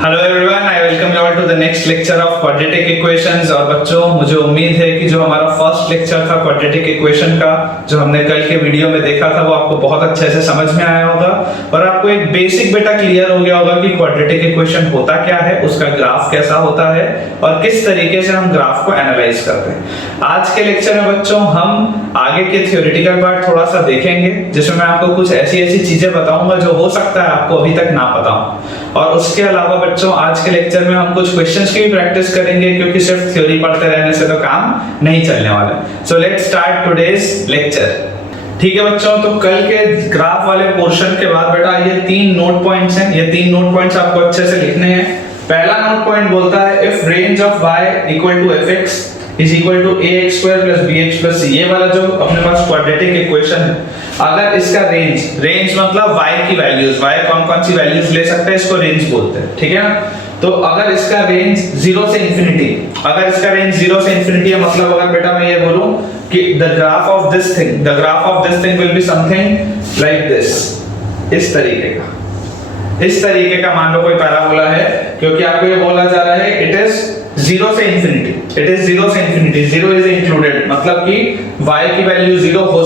Hello everyone, I welcome you all to the next lecture of quadratic equations. और बच्चों, मुझे उम्मीद है कि जो हमारा फर्स्ट लेक्चर था क्वाड्रेटिक इक्वेशन का, जो हमने कल के वीडियो में देखा था, वो आपको बहुत अच्छे से समझ में आया होगा और आपको एक बेसिक बेटा क्लियर हो गया होगा कि क्वाड्रेटिक इक्वेशन होता क्या है, उसका ग्राफ कैसा होता है और किस तरीके से हम ग्राफ को एनालाइज करते हैं। आज के लेक्चर में बच्चों हम आगे के थ्योरेटिकल पार्ट थोड़ा सा देखेंगे, जिसमें मैं आपको कुछ ऐसी ऐसी चीजें बताऊंगा जो हो सकता है आपको अभी तक ना पता हो। और उसके अलावा बच्चों, आज के लेक्चर में हम कुछ क्वेश्चंस की भी प्रैक्टिस करेंगे, क्योंकि सिर्फ थ्योरी पढ़ते रहने से तो काम नहीं चलने वाला। So let's start today's lecture. ठीक है बच्चों, तो कल के ग्राफ वाले पोर्शन के बाद बेटा ये 3 नोट पॉइंट्स हैं। ये 3 नोट पॉइंट्स आपको अच्छे से लिखने हैं। पहला नोट पॉइंट बोलता है if range of y equal to fx is equal to ax square plus bx plus c। ये वाला जो अपने पास क्वाड्रेटिक इक्वेशन है, अगर इसका रेंज मतलब y की वैल्यूज, y कौन-कौन सी वैल्यूज ले सकते हैं, इसको रेंज बोलते हैं। ठीक है ना? तो अगर इसका रेंज 0 से इंफिनिटी, अगर इसका रेंज 0 से इंफिनिटी है, मतलब अगर बेटा मैं ये बोलूं कि the graph of this thing will be something like this, इस तरीके का मान लो कोई पैराबोला है, क्योंकि आपको ये बोला जा रहा है इट इज 0 से इंफिनिटी, 0 इज इंक्लूडेड, मतलब कि y की वैल्यू 0 हो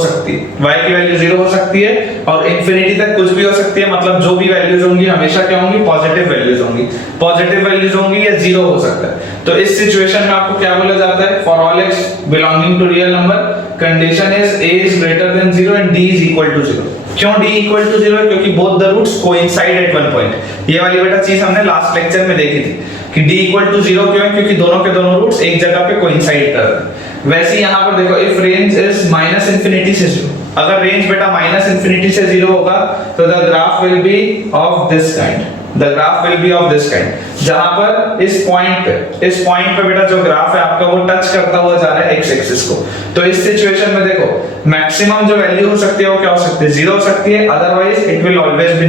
सकती है, और इंफिनिटी तक कुछ भी हो सकती है, मतलब जो भी वैल्यूज होंगी हमेशा क्या होंगी, पॉजिटिव वैल्यूज होंगी या 0 हो सकता है। तो इस सिचुएशन में आपको क्या बोला जाता है, for all x belonging to real number condition is a is greater than 0 and d is equal to 0। क्यों d इक्वल टू 0 है? क्योंकि both the roots coincide at one point. ये वाली बेटा चीज हमने लास्ट लेक्चर में देखी थी कि d इक्वल टू 0 क्यों है, क्योंकि दोनों के दोनों रूट्स एक जगह पे कोइंसाइड कर रहे हैं। वैसे यहां पर देखो, if range is minus infinity से 0, अगर रेंज बेटा माइनस इंफिनिटी से 0 होगा तो the graph will be of this kind, जहां पर इस पॉइंट पे बेटा जो ग्राफ है आपका वो टच करता हुआ जा रहा है x एक्सिस को। तो इस सिचुएशन में देखो, मैक्सिमम जो वैल्यू हो सकती है वो क्या हो सकती है, 0 हो सकती है, otherwise it will always B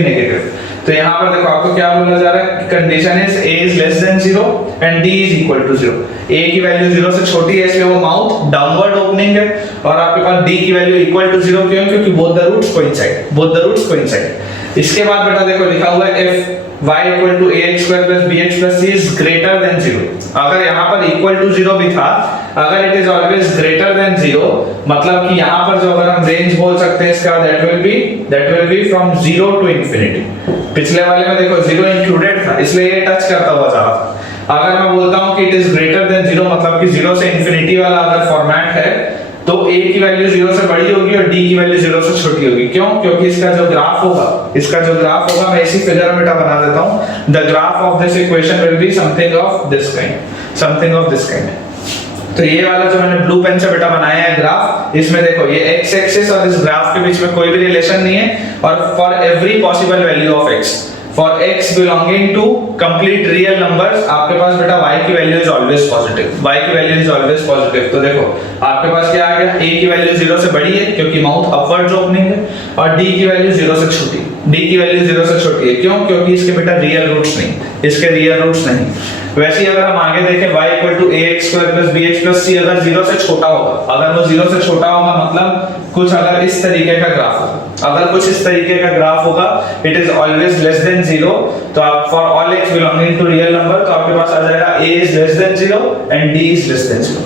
negative. तो यहां पर देखो आपको क्या बोला जा रहा है, condition is a is less than 0 and d is equal to 0। a की वैल्यू 0 से छोटी है, इसलिए वो माउथ डाउनवर्ड ओपनिंग है, और आपके पास d की वैल्यू इक्वल टू 0 क्यों, क्योंकि बोथ द रूट्स कोइंसाइड। इसके बाद बेटा देखो लिखा हुआ है if y equal to ax square plus bx plus c is greater than 0। अगर यहाँ पर equal to 0 भी था, अगर it is always greater than 0, मतलब कि यहाँ पर जो अगर हम रेंज बोल सकते हैं इसका, that will be from 0 to infinity। पिछले वाले में देखो 0 इंक्लूडेड था, इसलिए ये टच करता हुआ जा रहा था। अगर मैं बोलता हूँ कि it is greater than 0, मतलब कि 0 से infinity वाला अगर फॉर्मेट है, तो a की वैल्यू 0 से बड़ी होगी और d की वैल्यू 0 से छोटी होगी। क्यों? क्योंकि इसका जो ग्राफ होगा मैं इसी फिगर में बेटा बना देता हूं। The graph of this equation will be something of this kind. तो ये वाला जो मैंने ब्लू पेन से बेटा बनाया है ग्राफ, इसमें देखो ये x एक्सिस और इस ग्राफ के बीच में कोई भी रिलेशन नहीं है, और for every possible value of x, for x belonging to complete real numbers, आपके पास बेटा y की वैल्यू इज ऑलवेज पॉजिटिव। तो देखो आपके पास क्या आ गया, a की वैल्यू 0 से बड़ी है क्योंकि माउथ अपवर्ड्स ओपनिंग है, और d की वैल्यू 0 से छोटी है। क्यों? क्योंकि इसके बेटा रियल रूट्स नहीं। वैसे ही अगर हम आगे देखें, y equal to ax square plus bx plus c अगर 0 से छोटा होगा, मतलब कुछ अगर इस तरीके का ग्राफ होगा, it is always less than 0। तो आप for all x belonging to real number, तो आपके पास आ जाएगा a is less than 0 and d is less than 0।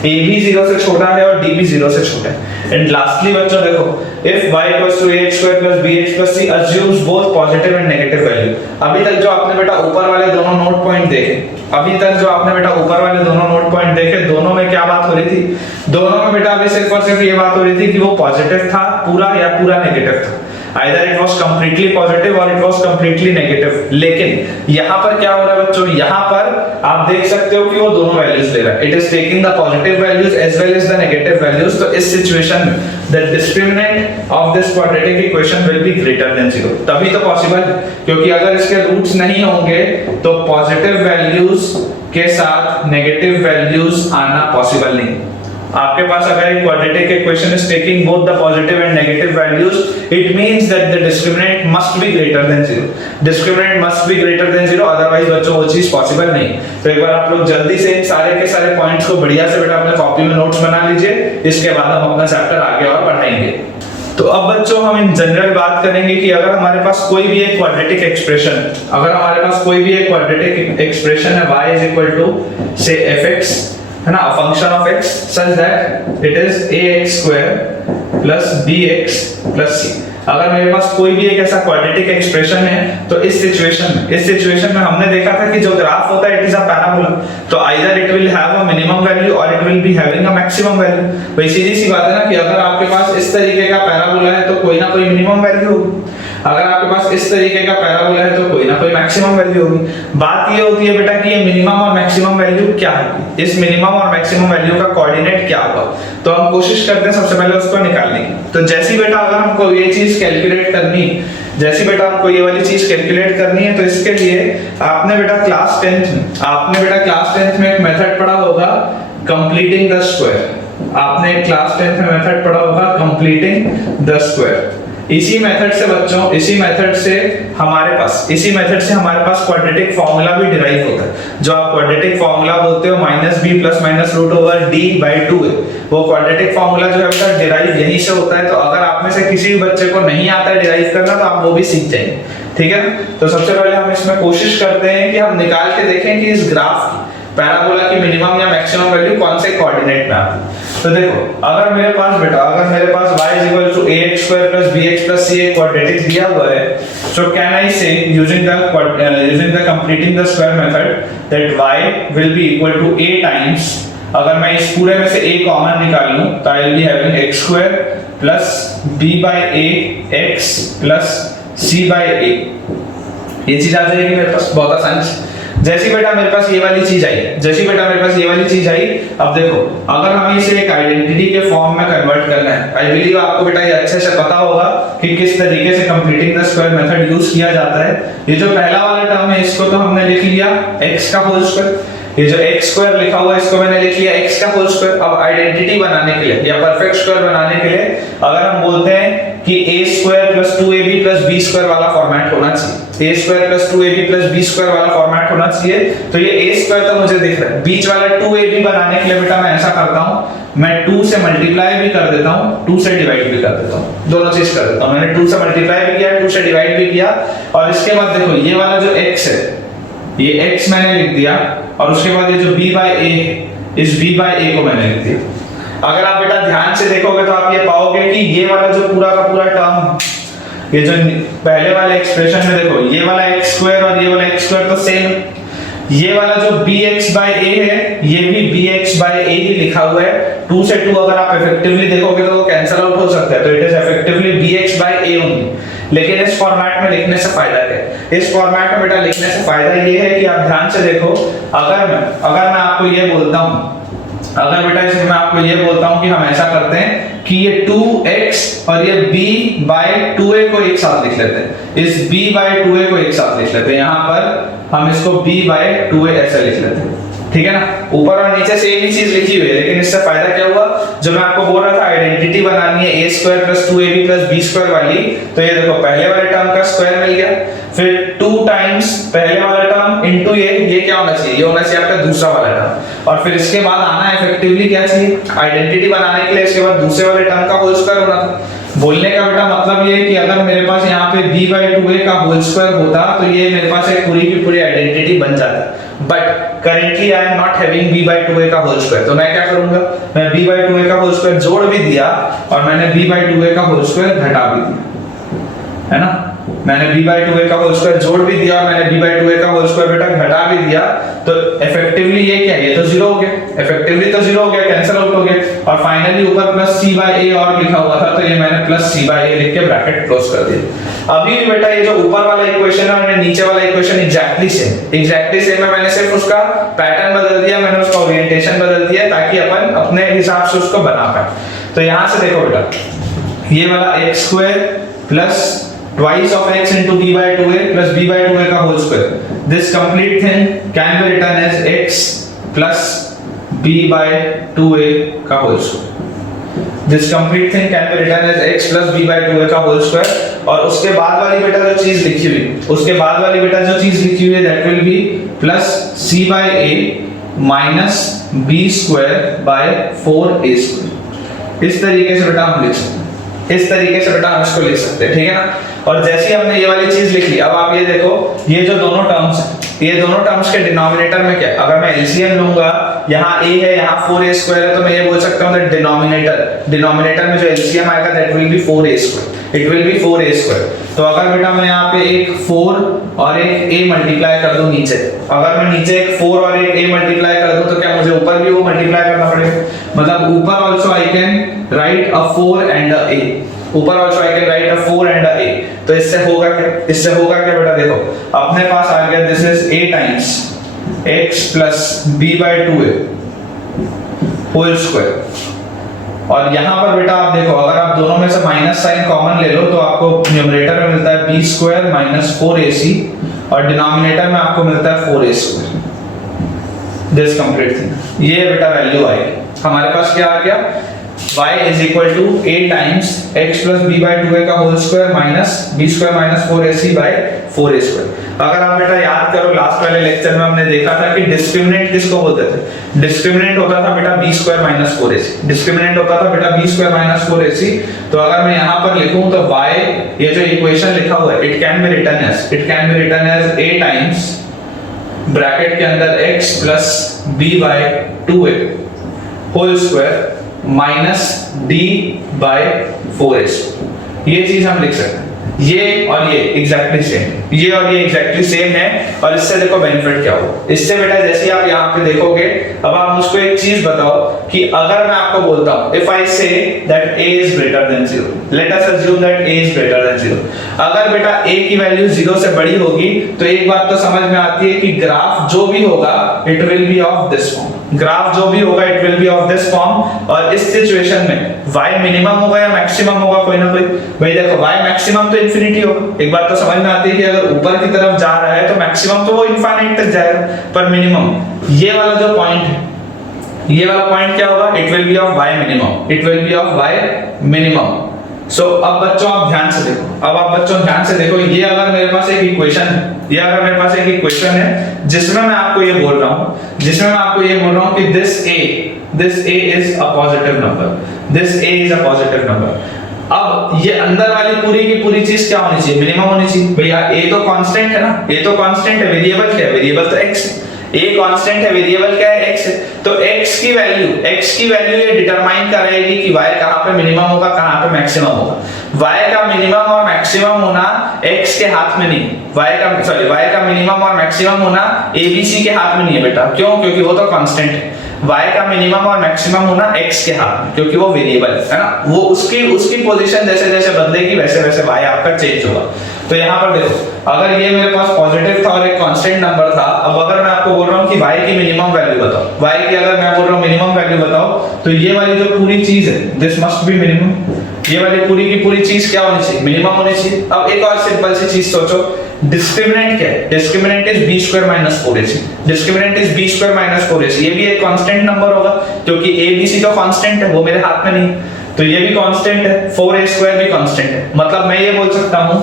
a भी 0 से छोटा है और d भी 0 से छोटा है। एंड लास्टली बच्चों देखो, if y equals to ax square plus bx plus c assumes both positive and negative value। अभी तक जो आपने बेटा ऊपर वाले दोनों नोट पॉइंट देखे, दोनों में क्या बात हो रही थी, दोनों में बेटा अभी सिर्फ और सिर्फ ये बात हो रही थी कि वो पॉजिटिव था पूरा या पूरा नेगेटिव था। Either it was completely positive or it was completely negative। लेकिन यहाँ पर क्या हो रहा है बच्चों, यहाँ पर आप देख सकते हो कि वो दोनों वैल्यूज ले रहा है। It is taking the positive values as well as the negative values। तो इस सिचुएशन में the discriminant of this quadratic equation will be greater than 0। तभी तो पॉसिबल, क्योंकि अगर इसके रूट्स नहीं होंगे तो पॉजिटिव वैल्यूज के साथ नेगेटिव वैल्यूज आना पॉसिबल नहीं। आपके पास अगर एक quadratic equation is taking both the positive and negative values, it means that the discriminant must be greater than 0। Otherwise बच्चों वो चीज पॉसिबल नहीं। तो एक बार आप लोग जल्दी से इन सारे के सारे पॉइंट्स को बढ़िया से बेटा अपने कॉपी में नोट्स बना लीजिए, इसके बाद हम अपना चैप्टर आगे और बढ़ाएंगे। तो अब बच्चों हम इन जनरल बात करेंगे कि अगर हमारे पास कोई भी एक क्वाड्रेटिक एक्सप्रेशन है y is equal to say fx, है ना, a function of x such that it is ax square plus bx plus c। अगर मेरे पास कोई भी एक ऐसा क्वाड्रेटिक एक्सप्रेशन है तो इस सिचुएशन में हमने देखा था कि जो ग्राफ होता है इट इज अ पैराबोला, तो either it will have a minimum value और it will be having a maximum value. भाई सीधी सी बात है ना कि अगर आपके पास इस तरीके का पैराबोला है तो कोई ना कोई मिनिमम वैल्यू होगी, अगर आपके पास इस तरीके का पैराबोला है तो कोई ना कोई मैक्सिमम वैल्यू होगी। बात ये होती है बेटा कि ये मिनिमम और मैक्सिमम वैल्यू क्या होगी, इस मिनिमम और मैक्सिमम वैल्यू का कोऑर्डिनेट क्या होगा, तो हम कोशिश करते हैं सबसे पहले उसको निकालने की। तो जैसी बेटा अगर हमको ये चीज कैलकुलेट करनी है तो इसके लिए आपने बेटा क्लास 10th में एक मेथड पढ़ा होगा कंप्लीटिंग द स्क्वायर। आपने क्लास 10th में मेथड पढ़ा होगा कंप्लीटिंग द स्क्वायर। इसी मेथड से हमारे पास क्वाड्रेटिक फार्मूला भी डिराइव होता है। जो आप क्वाड्रेटिक फार्मूला बोलते हो -b + -√d/2 है, वो क्वाड्रेटिक फार्मूला जो है उसका डिराइव यहीं से होता है। तो अगर आप में से किसी भी बच्चे को नहीं आता है डिराइव करना तो आप वो भी सीख जाएंगे, ठीक है। तो सबसे पहले हम इसमें कोशिश करते हैं कि हम निकाल के देखें कि इस ग्राफ की पैराबोला की मिनिमम या मैक्सिमम वैल्यू कौन से कोऑर्डिनेट में आती है। तो देखो अगर मेरे पास y = ax² + bx + c एक क्वाड्रेटिक दिया हुआ है, so can I say using the completing the square method that y will be equal to a times, अगर मैं इस पूरे में से a कॉमन निकाल लूं तो I will be having x² + b/a x + c/a, ये चीज आ जाएगी मेरे पास, बहुत आसान। जैसी बेटा मेरे पास ये वाली चीज आई, अब देखो अगर हमें इसे एक आइडेंटिटी के फॉर्म में कन्वर्ट करना है, आई बिलीव आपको बेटा ये अच्छे से पता होगा कि किस तरीके से completing the square method use किया जाता है। ये जो पहला वाला टर्म है इसको तो हमने लिख लिया x का होल स्क्वायर, ये जो x² लिखा हुआ है इसको मैंने लिख लिया x का होल स्क्वायर। अब आइडेंटिटी बनाने के लिए या परफेक्ट स्क्वायर बनाने के लिए अगर हम बोलते हैं कि a² + 2ab + b² वाला फॉर्मेट होना चाहिए, a² + 2ab + b² वाला फॉर्मेट होना चाहिए, तो ये a² तो मुझे दिख रहा है। बीच वाला 2ab बनाने के लिए बेटा मैं ऐसा करता हूं, मैं 2 से मल्टीप्लाई भी कर देता हूं, 2 से डिवाइड भी कर देता हूं, दोनों चीज कर देता हूं। मैंने 2 से मल्टीप्लाई भी किया, 2 से डिवाइड भी किया, और इसके बाद देखो ये वाला जो x है ये x मैंने लिख दिया, और उसके बाद ये जो b/a है इस b/a को मैंने लिख दिया। अगर आप बेटा ध्यान से देखोगे तो आप ये पाओगे कि ये वाला जो पूरा का पूरा टर्म, ये जो पहले वाले एक्सप्रेशन में देखो ये वाला x² और ये वाला x² तो सेम, ये वाला जो bx/a है ये भी bx/a ही लिखा हुआ है। 2 से 2 अगर आप इफेक्टिवली देखोगे तो वो कैंसिल आउट हो सकता है, तो it is effectively bx/a only. लेकिन इस फॉर्मेट में लिखने से फायदा क्या है, इस फॉर्मेट में बेटा लिखने से फायदा ये है कि आप ध्यान से देखो, अगर मैं आपको ये बोलता हूं, अगर बेटा इसमें मैं आपको ये बोलता हूं कि हम ऐसा करते हैं कि ये 2x और ये b/2a को एक साथ लिख लेते हैं, इस b/2a को एक साथ लिख लेते हैं, यहां पर हम इसको b/2a ऐसे लिख लेते हैं, ठीक है ना। ऊपर और नीचे सेम ही चीज लिखी हुई है, लेकिन इससे फायदा क्या हुआ, जो मैं आपको बोल रहा था आइडेंटिटी बनानी है a² + 2ab + b² वाली, तो ये देखो पहले वाले टर्म का स्क्वायर मिल गया, फिर 2 टाइम्स पहले वाला टर्म इनटू ये क्या होना चाहिए, ये होना चाहिए आपका दूसरा वाला टर्म, और फिर इसके बाद आना इफेक्टिवली क्या चाहिए, आइडेंटिटी बनाने के लिए इसके बाद दूसरे वाले टर्म का होल स्क्वायर होना था। बोलने का बेटा मतलब ये है कि अगर मेरे पास यहाँ पे b/2a का होल स्क्वायर होता तो ये मेरे पास एक पूरी की पूरी आइडेंटिटी बन जाती, but currently I am not having b/2a का होल स्क्वायर, तो मैं क्या करूंगा, मैं b/2a का होल स्क्वायर जोड़ भी दिया और मैंने b/2a का होल स्क्वायर घटा भी दिया, है ना। मैंने b/2a का होल स्क्वायर जोड़ भी दिया और मैंने b/2a का होल स्क्वायर बेटा घटा भी दिया, तो इफेक्टिवली ये क्या है, ये तो 0 हो गया, इफेक्टिवली तो 0 हो गया, कैंसिल आउट हो गया, और फाइनली ऊपर प्लस c/a और लिखा हुआ था, तो ये मैंने प्लस c/a लिख के ब्रैकेट क्लोज कर दिया। अभी बेटा ये जो ऊपर वाला इक्वेशन है और नीचे वाला इक्वेशन एग्जैक्टली सेम है, मैंने सिर्फ उसका पैटर्न बदल दिया, मैंने उसका ओरिएंटेशन बदल दिया ताकि अपन अपने हिसाब से उसको बना पाए। तो यहां से देखो बेटा, ये वाला x² plus twice of x into b/2a plus b/2a का whole square, this complete thing can be written as x plus b/2a का whole square, this complete thing can be written as x plus b/2a का whole square, और उसके बाद वाली बेटा जो चीज लिखी हुई है that will be plus c/a minus b square by 4a square, इस तरीके से बेटा हम लिख सकते हैं। इस तरीके से बेटा हम इसको लिख सकते हैं, ठीक है ना। और जैसे ही हमने ये वाली चीज लिख ली, अब आप ये देखो, ये जो दोनों टर्म्स हैं, ये दोनों टर्म्स के डिनोमिनेटर में क्या, अगर मैं एलसीएम लूंगा, यहाँ a है, यहाँ 4a² है, तो मैं ये बोल सकता हूँ दैट डिनोमिनेटर में जो एलसीएम आएगा that will be 4a², it will B 4a²। तो अगर बेटा मैं यहाँ पे एक 4 और एक a मल्टीप्लाई कर दूं नीचे, अगर मैं नीचे एक 4 और एक a मल्टीप्लाई कर दूं तो क्या मुझे ऊपर भी वो मल्टीप्लाई करना पड़ेगा, मतलब ऊपर also I can write a 4 and a a, ऊपर also I can write a 4 and a a। तो इससे होगा क्या, इससे होगा क्या बेटा, देखो अपने पास आ गया this is a times x plus b/2a whole square. और यहाँ पर बेटा आप देखो, अगर आप दोनों में से माइनस साइन कॉमन ले लो तो आपको न्यूमरेटर में मिलता है b² माइनस 4ac और डिनोमिनेटर में आपको मिलता है 4a²। दिस कंप्लीट थिंग, ये बेटा वैल्यू आएगी हमारे पास, क्या आ गया, y is equal to a times x plus b/2a का whole square minus b² minus 4ac by 4a²। अगर आप बेटा याद करो लास्ट वाले लेक्चर में हमने देखा था कि डिस्क्रिमिनेंट किसको बोलते थे, डिस्क्रिमिनेंट होता था बेटा b² माइनस 4ac, डिस्क्रिमिनेंट होता था बेटा b² माइनस 4ac। तो अगर मैं यहाँ पर लिखूं तो y, ये जो इक्वेशन लिखा हुआ है, it can be written as a times bracket के अंदर x plus b/2a whole square minus d/4s। ये चीज हम लिख सकते हैं, ये और ये एग्जैक्टली सेम, ये और ये एग्जैक्टली सेम है। और इससे देखो बेनिफिट क्या हो, इससे बेटा जैसे आप यहाँ पे देखोगे, अब आप मुझको एक चीज बताओ कि अगर मैं आपको बोलता हूँ if I say that a is greater than 0, let us assume that a is greater than 0, अगर बेटा a की वैल्यू 0 से बड़ी होगी तो एक बात तो समझ में आती है कि ग्राफ जो भी होगा it will be of this form, graph जो भी होगा it will be of this form. और इस सिचुएशन में y मिनिमम होगा या मैक्सिमम होगा, कोई ना कोई, भाई देखो y मैक्सिमम तो इंफिनिटी होगा, एक बात तो समझ में आती है कि अगर ऊपर की तरफ जा रहा है तो मैक्सिमम तो वो इनफाइनाइट तक जाएगा, पर मिनिमम ये वाला जो पॉइंट है, ये वाला पॉइंट क्या होगा, it will be of y minimum, it will be of y minimum. So अब बच्चों आप ध्यान से देखो, अब आप बच्चों ध्यान से देखो, ये अगर मेरे पास एक इक्वेशन है, ये अगर मेरे पास एक इक्वेशन है जिसमें मैं आपको ये बोल रहा हूं, जिसमें मैं आपको ये बोल रहा हूं कि this a is a positive number, this a is a positive number. अब ये अंदर वाली पूरी की पूरी चीज क्या होनी चाहिए, मिनिमम होनी चाहिए। भैया a तो कांस्टेंट है ना, a तो कांस्टेंट है, वेरिएबल क्या है, वेरिएबल तो x है, a कांस्टेंट है, वेरिएबल क्या है, x है। तो x की वैल्यू ये डिटरमाइन करेगी कि y कहां पे मिनिमम होगा, कहां पे मैक्सिमम होगा। y का मिनिमम और मैक्सिमम होना x के हाथ में नहीं, y का मिनिमम और मैक्सिमम होना abc के हाथ में नहीं है बेटा। क्यों? क्योंकि वो तो कांस्टेंट है। y का मिनिमम और मैक्सिमम होना x के हाथ में, क्योंकि वो वेरिएबल है ना, वो उसकी पोजीशन जैसे जैसे बदलेगी वैसे वैसे y आपका चेंज होगा। तो यहाँ पर देखो, अगर ये मेरे पास पॉजिटिव था और एक कांस्टेंट नंबर था, अब अगर मैं आपको बोल रहा हूँ कि y की मिनिमम वैल्यू बताओ, y की अगर मैं बोल रहा हूँ मिनिमम वैल्यू बताओ, तो ये वाली जो पूरी चीज है दिस मस्ट बी मिनिमम, ये वाली पूरी की पूरी चीज क्या होनी चाहिए, मिनिमम होनी चाहिए। अब एक और सिंपल सी चीज सोचो, डिस्क्रिमिनेंट क्या है, discriminant is b² minus 4ac, discriminant is b² minus 4ac। ये भी एक कांस्टेंट नंबर होगा क्योंकि abc तो कांस्टेंट है, वो मेरे हाथ में नहीं, तो ये भी कांस्टेंट है, 4a² भी कांस्टेंट है। मतलब मैं ये बोल सकता हूं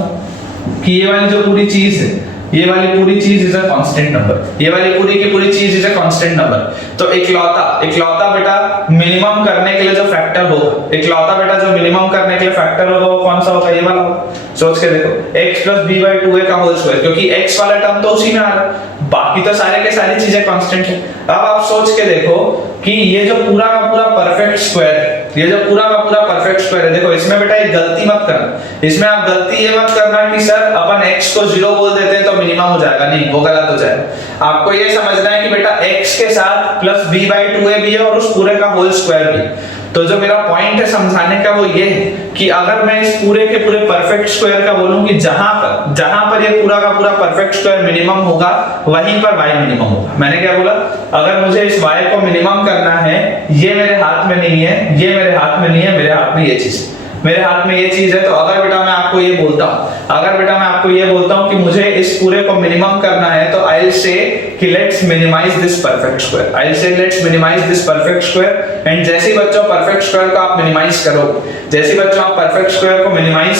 कि ये वाली जो पूरी चीज है, ये वाली पूरी चीज इज अ कांस्टेंट नंबर, ये वाली पूरी की पूरी चीज इज अ कांस्टेंट नंबर। तो इकलौता बेटा मिनिमम करने के लिए जो फैक्टर होगा, इकलौता बेटा जो मिनिमम करने के लिए फैक्टर होगा वो कौन सा होगा, ये वाला होगा। सोच के देखो, x प्लस b/2a का होल स्क्वायर, क्योंकि x वाला टर्म तो उसी में आ रहा है, बाकी तो सारे के सारी चीजें कांस्टेंट है। अब आप सोच के देखो कि ये जो पूरा का पूरा परफेक्ट स्क्वायर है, ये जो पूरा का पूरा परफेक्ट स्क्वायर है, देखो इसमें बेटा एक गलती मत करना, इसमें आप गलती ये मत करना कि सर अपन x को 0 बोल देते हैं तो मिनिमम हो जाएगा, नहीं, वो गलत हो जाएगा। आपको ये समझना है कि बेटा x के साथ प्लस b/2a भी है और उस पूरे का होल स्क्वायर भी है। तो जो मेरा पॉइंट है समझाने का वो ये है कि अगर मैं इस पूरे के पूरे परफेक्ट स्क्वायर का बोलूं कि जहां पर ये पूरा का पूरा परफेक्ट स्क्वायर मिनिमम होगा वहीं पर y मिनिमम होगा। मैंने क्या बोला, अगर मुझे इस y को मिनिमम करना है, ये मेरे हाथ में नहीं है, ये मेरे हाथ में नहीं है, मेरे हाथ में ये चीज, मेरे हाथ में ये चीज है। तो अगर बेटा मैं आपको ये बोलता हूं कि मुझे इस पूरे को मिनिमम करना है, तो आई विल से कि let's minimise this perfect square, I will say let's minimise this perfect square. And जैसे ही बच्चों परफेक्ट स्क्वायर को आप मिनिमाइज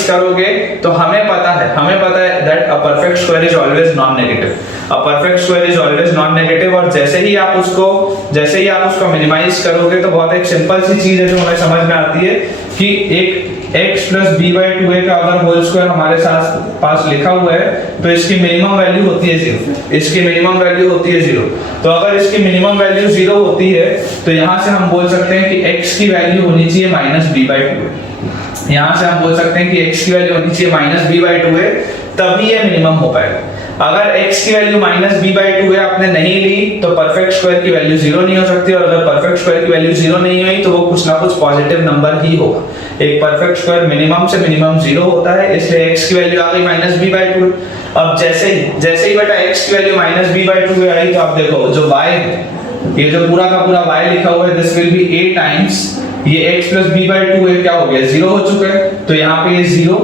करोगे, तो हमें पता है that a perfect square is always non negative, a perfect square is always non negative. और जैसे ही आप उसको मिनिमाइज करोगे तो बहुत एक सिंपल सी चीज है जो हमें समझ में आती है कि x plus B by two A का अगर होल स्क्वायर हमारे साथ पास लिखा हुआ है तो इसकी मिनिमम वैल्यू होती है 0, इसकी मिनिमम वैल्यू होती है 0। तो अगर इसकी मिनिमम वैल्यू 0 होती है तो यहाँ से हम बोल सकते हैं कि x की वैल्यू होनी चाहिए माइनस बी बाई टू ए। यहाँ से हम बोल सकते हैं कि x की वैल्यू होनी चाहिए minus B by two a, तभी ये मिनिमम हो पाएगा। अगर x की value minus B by two है आपने नहीं ली तो परफेक्ट स्क्वायर की वैल्यू 0 नहीं हो सकती, और अगर परफेक्ट स्क्वायर की वैल्यू 0 नहीं हुई तो वो कुछ ना कुछ पॉजिटिव नंबर ही होगा। एक परफेक्ट स्क्वायर मिनिमम से मिनिमम 0 होता है, इसलिए x की वैल्यू आ गई माइनस बी बाई टू। अब जैसे ही बेटा x की value minus B by two आई तो आप देखो जो y है, ये जो पूरा का पूरा y लिखा हुआ है this will B a times ये x plus b by two है, क्या हो गया 0 हो चुका है। तो यहाँ पे ये 0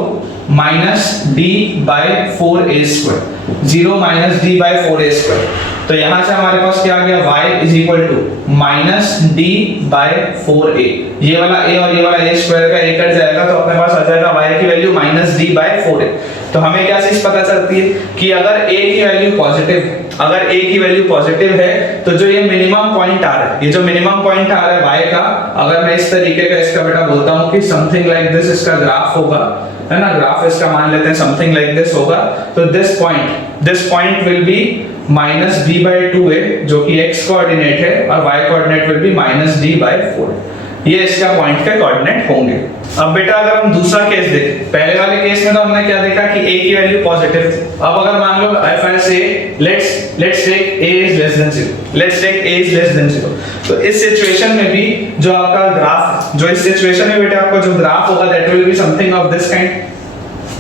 minus d by 4a square, 0 minus d by 4a square. तो यहाँ से हमारे पास क्या आ गया y is equal to minus d by 4a। ये वाला a और ये वाला a स्क्वायर का a कट जाएगा तो अपने पास आ जाएगा y की value minus d by 4a। तो हमें क्या चीज पता चलती है कि अगर a की वैल्यू पॉजिटिव, अगर a की वैल्यू पॉजिटिव है तो जो ये मिनिमम पॉइंट आ रहा है, ये जो मिनिमम पॉइंट आ रहा है y का, अगर मैं इस तरीके का इसका बेटा बोलता हूँ कि समथिंग लाइक दिस इसका ग्राफ होगा, है ना, ग्राफ इसका मान लेते हैं समथिंग लाइक दिस होगा, तो this point will be minus b by two A जो कि x कोऑर्डिनेट है और y coordinate will be minus d by 4। ये इसका पॉइंट के कोऑर्डिनेट होंगे। अब बेटा अगर हम दूसरा केस देखें, पहले वाले केस में तो हमने क्या देखा कि a की वैल्यू पॉजिटिव थी। अब अगर मान लो if I say let's take a is less than 0, let's take a is less than 0, तो इस सिचुएशन में भी जो आपका ग्राफ, जो इस सिचुएशन में बेटा आपका जो ग्राफ होगा that will be something of this kind.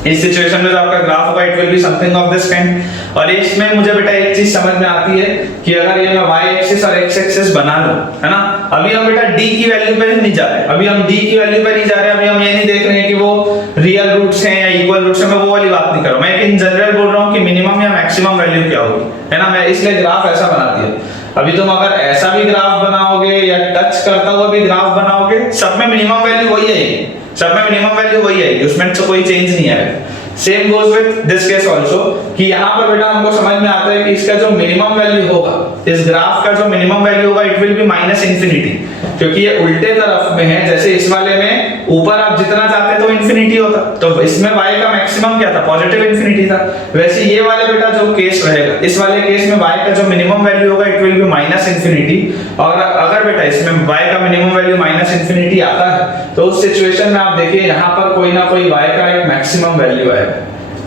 इस सिचुएशन में जो आपका ग्राफ होगा it will be something of this kind. और इसमें मुझे बेटा एक चीज समझ में आती है कि अगर ये मैं y एक्सिस और x एक्सिस बना लूं, है ना, अभी हम बेटा d की वैल्यू पे नहीं जा रहे, अभी हम d की वैल्यू पे नहीं जा रहे, अभी हम ये नहीं देख रहे हैं कि वो रियल रूट्स हैं या इक्वल रूट्स हैं, मैं वो वाली बात नहीं कर रहा हूं। मैं इन जनरल बोल रहा हूं कि मिनिमम या मैक्सिमम वैल्यू क्या होगी, है ना। मैं इसलिए ग्राफ ऐसा बना दिया। अभी तुम अगर ऐसा भी ग्राफ बनाओगे या टच करता हुआ भी ग्राफ बनाओगे, सब में मिनिमम वैल्यू वही आएगी, सब में मिनिमम वैल्यू वही आएगी, उसमें तो कोई चेंज नहीं आएगा। Same goes with this case also कि यहाँ पर बेटा हमको समझ में आता है कि इसका जो मिनिमम वैल्यू होगा, इस ग्राफ का जो मिनिमम वैल्यू होगा it will be minus infinity, क्योंकि ये उल्टे तरफ में है। जैसे इस वाले में ऊपर आप जितना जाते तो इंफिनिटी होता, तो इसमें y का मैक्सिमम क्या था, पॉजिटिव इंफिनिटी था। वैसे ये वाले बेटा जो केस रहेगा, इस वाले केस में y का जो मिनिमम वैल्यू होगा it will be minus infinity. और अगर बेटा इसमें y का मिनिमम वैल्यू माइनस इंफिनिटी आता है तो उस सिचुएशन में आप देखिए यहाँ पर कोई ना कोई y का एक मैक्सिमम वैल्यू आएगा,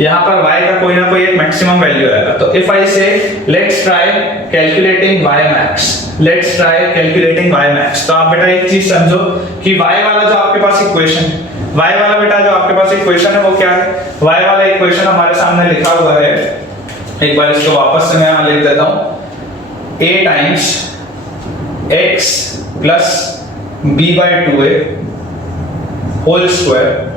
यहाँ पर y का कोई ना कोई एक मैक्सिमम वैल्यू आएगा। तो इफ आई से let's try calculating y max, let's try calculating y max, तो आप बेटा एक चीज समझो कि y वाला जो आपके पास इक्वेशन, y वाला बेटा जो आपके पास इक्वेशन है वो क्या है, y वाला इक्वेशन हमारे सामने लिखा हुआ है, एक बार इसको वापस से मैं यहाँ लिख देता हूँ, a times x plus b by 2a whole square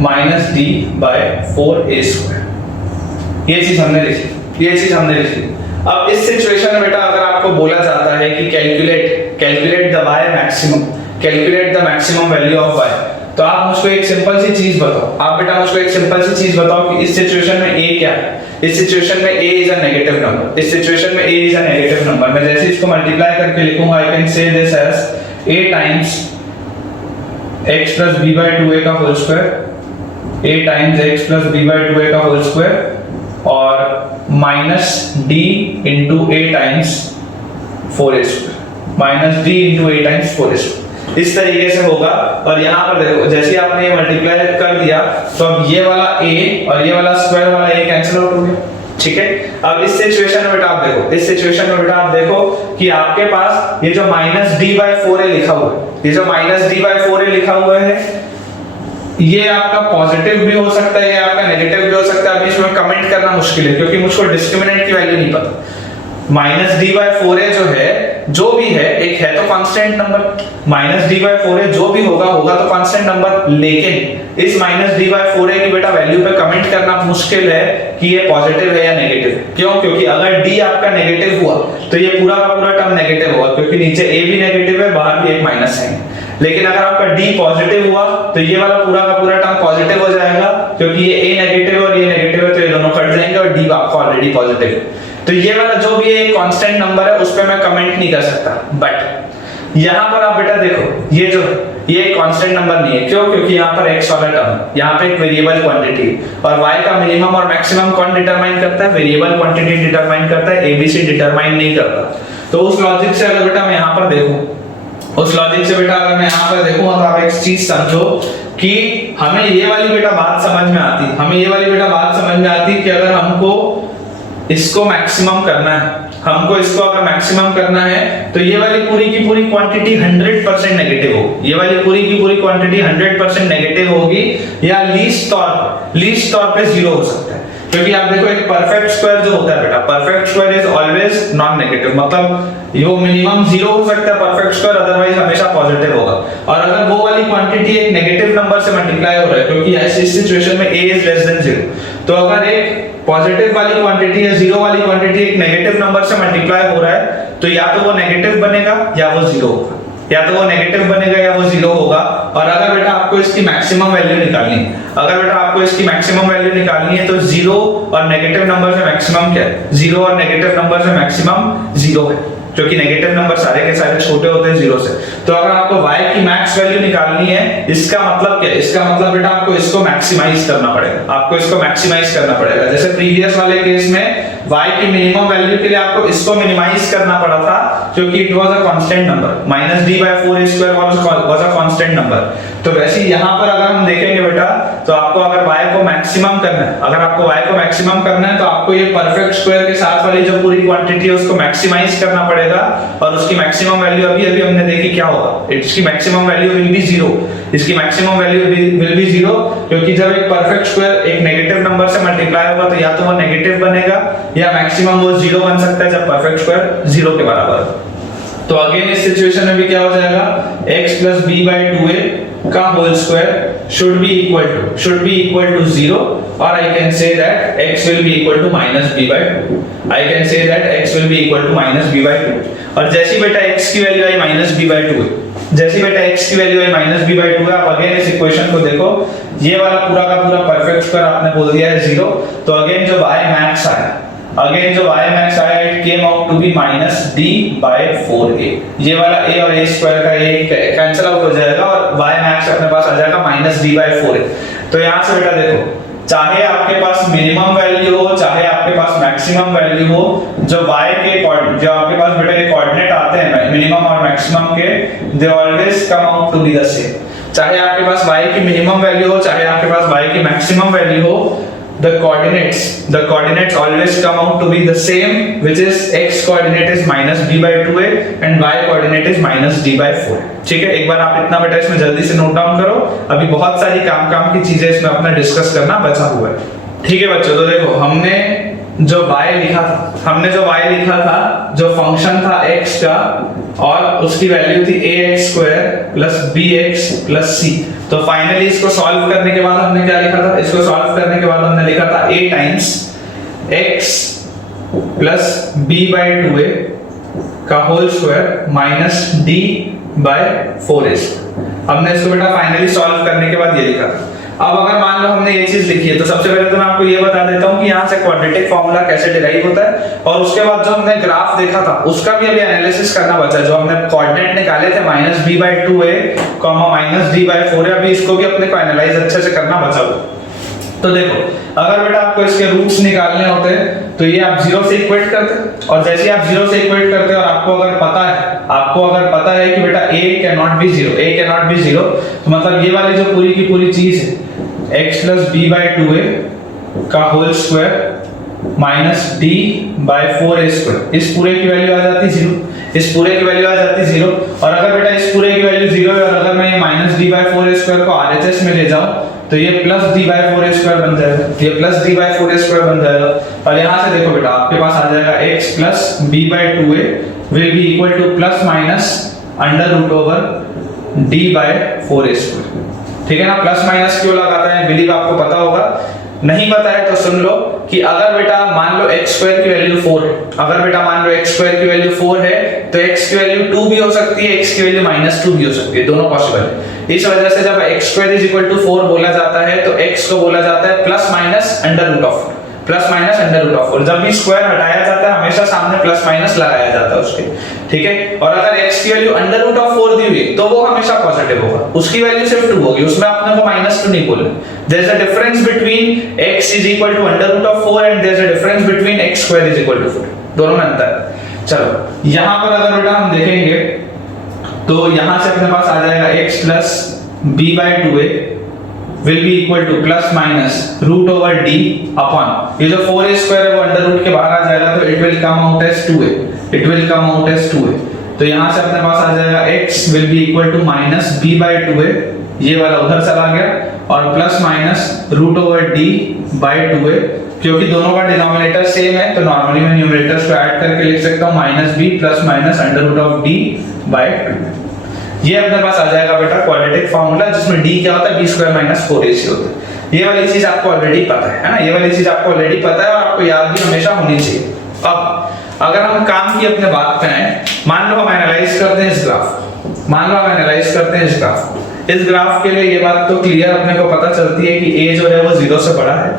minus d by 4a square. ये चीज हमने लिखी, ये चीज हमने लिखी। अब इस सिचुएशन में बेटा अगर आपको बोला जाता है कि calculate the y maximum, calculate the maximum value of y, तो आप मुझको एक सिंपल सी चीज बताओ, आप बेटा मुझको एक सिंपल सी चीज बताओ कि इस सिचुएशन में a क्या है। इस सिचुएशन में a is a negative number, इस सिचुएशन में a is a negative number. मैं जैसे इसको मल्टीप्लाई करके लिखूंगा I can say this as a times x plus b by 2a का whole square, a times x plus b by 2a का whole square और minus d into a times 4a square, minus d into a times 4a square. इस तरीके से होगा। और यहाँ पर देखो जैसे आपने ये मल्टीप्लाई कर दिया तो अब ये वाला a और ये वाला स्क्वायर वाला a कैंसिल आउट हो गया, ठीक है। अब इस सिचुएशन में बेटा आप देखो, इस सिचुएशन में बेटा आप देखो कि आपके पास ये जो माइनस d बाई 4a लिखा हुआ है, ये जो माइनस d बाई 4a लिखा हुआ है ये आपका पॉजिटिव भी हो सकता है, ये आपका नेगेटिव भी हो सकता है। अभी इसमें कमेंट करना मुश्किल है क्योंकि मुझको डिस्क्रिमिनेंट की वैल्यू नहीं पता। माइनस डी बाई 4a जो है, जो भी है, एक है तो constant number, minus D by 4a जो भी होगा तो कांस्टेंट नंबर, लेकिन इस माइनस डी बाई 4a की बेटा वैल्यू पे कमेंट करना मुश्किल है कि ये पॉजिटिव है या नेगेटिव। क्यों? क्योंकि अगर d आपका नेगेटिव हुआ तो ये पूरा का पूरा टर्म नेगेटिव होगा, क्योंकि नीचे a भी नेगेटिव है, बाहर भी एक माइनस है। लेकिन अगर आपका d पॉजिटिव हुआ तो ये वाला पूरा का पूरा टर्म पॉजिटिव हो जाएगा, क्योंकि ये a नेगेटिव है और ये नेगेटिव है, तो ये दोनों कट जाएंगे और d आपका ऑलरेडी पॉजिटिव है। तो ये वाला जो भी एक कांस्टेंट नंबर है उस पे मैं कमेंट नहीं कर सकता। बट यहाँ पर आप बेटा देखो, ये एक कांस्टेंट नंबर नहीं है। क्यों? क्योंकि यहाँ पर x वाला टर्म, यहाँ पे एक वेरिएबल क्वांटिटी और y का मिनिमम और मैक्सिमम कौन डिटरमाइन करता है? वेरिएबल क्वांटिटी डिटरमाइन करता है, ABC डिटरमाइन नहीं करता। तो उस लॉजिक से अगर बेटा मैं यहाँ पर देखूं, उस लॉजिक से बेटा अगर मैं यहाँ पर देखूं तो आप एक चीज समझो कि हमें ये वाली बेटा बात समझ में आती, हमें ये वाली बेटा बात समझ में आती कि अगर हमको इसको मैक्सिमम करना है, हमको इसको अगर मैक्सिमम करना है तो ये वाली पूरी की पूरी क्वांटिटी 100% नेगेटिव होगी, ये वाली पूरी की पूरी क्वांटिटी 100% नेगेटिव होगी या लीस्ट तौर पे जीरो हो सकता है। क्योंकि आप देखो एक परफेक्ट स्क्वायर जो होता है बेटा, perfect square is always non negative, मतलब वो मिनिमम जीरो हो सकता है परफेक्ट स्क्वायर, अदरवाइज हमेशा पॉजिटिव होगा। और अगर वो वाली क्वांटिटी एक नेगेटिव नंबर से मल्टीप्लाई हो रहा है, क्योंकि ऐसी सिचुएशन में a इज लेस देन 0, तो अगर एक पॉजिटिव वाली क्वांटिटी या जीरो वाली क्वांटिटी एक नेगेटिव नंबर से मल्टीप्लाई हो रहा है, तो या तो वो नेगेटिव बनेगा या वो जीरो होगा, या तो वो नेगेटिव बनेगा या वो जीरो होगा। और अगर बेटा आपको इसकी मैक्सिमम वैल्यू निकालनी है, अगर बेटा आपको इसकी मैक्सिमम वैल्यू निकालनी है तो जीरो और नेगेटिव नंबर से मैक्सिमम क्या है? जीरो और नेगेटिव नंबर से मैक्सिमम जीरो है, क्योंकि नेगेटिव नंबर सारे के सारे छोटे होते हैं जीरो से। तो अगर आपको y की मैक्स वैल्यू निकालनी है, इसका मतलब क्या? इसका मतलब बेटा आपको इसको मैक्सिमाइज करना पड़ेगा, आपको इसको मैक्सिमाइज करना पड़ेगा। जैसे प्रीवियस वाले केस में y की मिनिमम वैल्यू के लिए आपको इसको मिनिमाइज करना पड़ा था, क्योंकि it was a constant number, -d/4a² was a constant number. तो वैसे यहाँ पर अगर हम देखेंगे बेटा, तो आपको अगर y को मैक्सिमम करना है, अगर आपको y को मैक्सिमम करना है तो आपको ये परफेक्ट स्क्वायर के साथ वाली जो पूरी क्वांटिटी है उसको मैक्सिमाइज करना पड़ेगा, और उसकी मैक्सिमम वैल्यू अभी हमने देखी क्या होगा, इसकी मैक्सिमम वैल्यू विल बी 0, इसकी मैक्सिमम वैल्यू विल बी 0, क्योंकि जब एक परफेक्ट स्क्वायर एक नेगेटिव नंबर से मल्टीप्लाई होगा तो या तो वो नेगेटिव बनेगा या मैक्सिमम वो 0 बन सकता है जब परफेक्ट स्क्वायर 0 के बराबर है। तो अगेन इस सिचुएशन में भी क्या हो जाएगा, x plus b/2a का whole square should be equal to 0, or I can say that x will be equal to -b/2, I can say that x will be equal to -b/2। और जैसी बेटा x की value आई -b/2 है, जैसी बेटा x की value आई -b/2 है, आप अगेन इस इक्वेशन को देखो, ये वाला पूरा का पूरा परफेक्ट स्क्वायर आपने बोल दिया है 0, तो अगेन जो y max आया, अगेन जो y max आया, it came out to be -d/4a। ये वाला a और a स्क्वायर का ये कैंसिल आउट हो जाएगा और y max अपने पास आ जाएगा -d/4a। तो यहाँ से बेटा देखो, चाहे आपके पास मिनिमम वैल्यू हो, चाहे आपके पास मैक्सिमम वैल्यू हो, जो y के जो आपके पास बेटा ये कोऑर्डिनेट आते हैं मिनिमम और मैक्सिमम के, they always come out to be the same. चाहे आपके पास y की मिनिमम वैल्यू हो, चाहे आपके पास y की मैक्सिमम वैल्यू हो, the coordinates always come out to be the same, which is x coordinate is -b/2a and y coordinate is -d/4। ठीक है, एक बार आप इतना बेटा इसमें जल्दी से नोट डाउन करो, अभी बहुत सारी काम की चीजें इसमें अपना डिस्कस करना बचा हुआ है। ठीक है बच्चों, तो देखो हमने जो y लिखा था, जो फंक्शन था x का, और उसकी वैल्यू थी ax² + bx + c। तो फाइनली इसको सॉल्व करने के बाद हमने क्या लिखा था, इसको सॉल्व करने के बाद हमने लिखा था a टाइम्स x + b/2a का होल स्क्वायर -d/4a। हमने इसको बेटा फाइनली सॉल्व करने के बाद ये लिखा था। अब अगर मान लो हमने ये चीज लिखी है, तो सबसे पहले तो मैं आपको ये बता देता हूँ कि यहाँ से क्वाड्रेटिक फॉर्मूला कैसे डिराइव होता है, और उसके बाद जो हमने ग्राफ देखा था उसका भी अभी एनालिसिस करना बचा है। जो हमने कोऑर्डिनेट निकाले थे -b/2a, -d/4a, अभी इसको भी अपने को एनालाइज अच्छे से करना बचा हुआ। तो देखो, अगर बेटा आपको इसके रूट्स निकालने होते हैं तो ये आप 0 से इक्वेट करते, और जैसे आप 0 से इक्वेट करते और आपको अगर पता है कि बेटा a cannot be 0, तो मतलब ये वाली जो पूरी की पूरी चीज है x + b/2a का होल स्क्वायर -d/4a², इस पूरे की वैल्यू आ जाती 0, इस पूरे की वैल्यू आ जाती 0। और अगर बेटा इस पूरे की वैल्यू 0 है और अगर मैं ये -d/4a² को RHS में ले जाऊं तो ये +d/4a² बन जाएगा, ये +d/4a² बन जाएगा। और यहाँ से देखो बेटा आपके पास आ जाएगा x + b/2a will be equal to ±√d/4a²। ठीक है ना, प्लस माइनस क्यों लगाता है, बिलीव आपको पता होगा। नहीं पता है तो सुन लो कि अगर बेटा मान लो x² की वैल्यू 4 है, अगर बेटा मान लो x² की वैल्यू 4 है तो x की वैल्यू 2 भी हो सकती है, x की वैल्यू -2 भी हो सकती है, दोनों पॉसिबल है। इस वजह से जब x² = 4 बोला जाता है तो x को बोला जाता है ±√4। Plus minus under root of 4। जब भी स्क्वायर हटाया जाता है हमेशा सामने प्लस माइनस लगाया जाता है उसके, ठीक है। और अगर x की वैल्यू अंडर रूट ऑफ 4 दी हुई तो वो हमेशा पॉजिटिव होगा, उसकी वैल्यू सिर्फ 2 होगी, उसमें अपने को माइनस 2 नहीं बोलना। There is a difference between x is equal to under root of 4 and there is a difference between x square is equal to 4, दोनों में अंतर है। चलो यहां पर अगर बेटा हम देखेंगे तो यहां से अपने पास आ जाएगा x plus b by 2a will be equal to plus minus root over d upon, ये जो 4a square है वो अंडर रूट के बाहर आ जाएगा तो it will come out as 2a, it will come out as 2a। तो यहाँ से अपने पास आ जाएगा x will be equal to minus b by 2a, ये वाला उधर चला गया, और plus minus root over d by 2a, क्योंकि दोनों का डिनोमिनेटर सेम है तो नॉर्मली मैं न्यूमरेटर्स को ऐड करके लिख सकता हूँ minus b plus minus under root of d by 2। ये अपने पास आ जाएगा बेटा क्वाड्रेटिक फार्मूला, जिसमें d क्या होता है b स्क्वायर माइनस 4ac होता है। ये वाली चीज आपको ऑलरेडी पता है ना, ये वाली चीज आपको ऑलरेडी पता है और आपको याद भी हमेशा होनी चाहिए। अब अगर हम काम की अपने बात पे आए, मान लो हम एनालाइज करते हैं इस ग्राफ, मान लो हम एनालाइज करते हैं इस ग्राफ। इस ग्राफ के लिए ये बात तो क्लियर अपने को पता चलती है कि a जो है वो 0 से बड़ा है।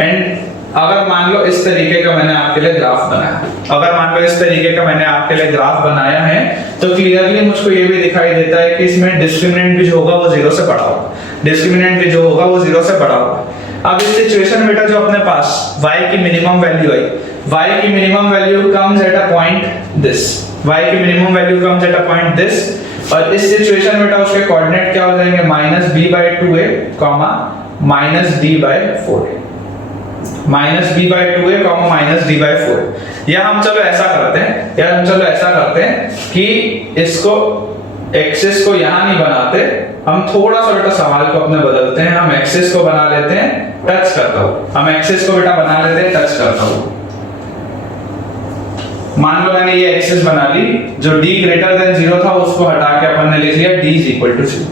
एंड अगर मान लो इस तरीके का मैंने आपके लिए ग्राफ बनाया, अगर मान लो इस तरीके का मैंने आपके लिए ग्राफ बनाया है तो क्लियरली मुझको ये भी दिखाई देता है कि इसमें डिस्क्रिमिनेंट भी जो होगा वो 0 से बड़ा होगा, डिस्क्रिमिनेंट भी जो होगा वो 0 से बड़ा होगा। अब इस सिचुएशन में बेटा जो अपने पास y की मिनिमम वैल्यू आई, y की minimum value comes at a point this, y की minimum value comes at a point this, और इस सिचुएशन में बेटा उसके कोऑर्डिनेट क्या हो जाएंगे minus b by 2a comma minus d by 4a, minus b by 2a comma minus d by 4। या हम चलो ऐसा करते हैं, या हम चलो ऐसा करते हैं कि इसको एक्सिस को यहाँ नहीं बनाते, हम थोड़ा सा बेटा सवाल को अपने बदलते हैं, हम एक्सिस को बना लेते हैं टच करता हूँ, हम एक्सिस को बेटा बना लेते हैं टच करता हूँ। मान लो मैंने ये एक्सिस बना ली, जो d ग्रेटर देन 0 था उसको हटा के अपन ने लिख लिया d इज इक्वल टू 0,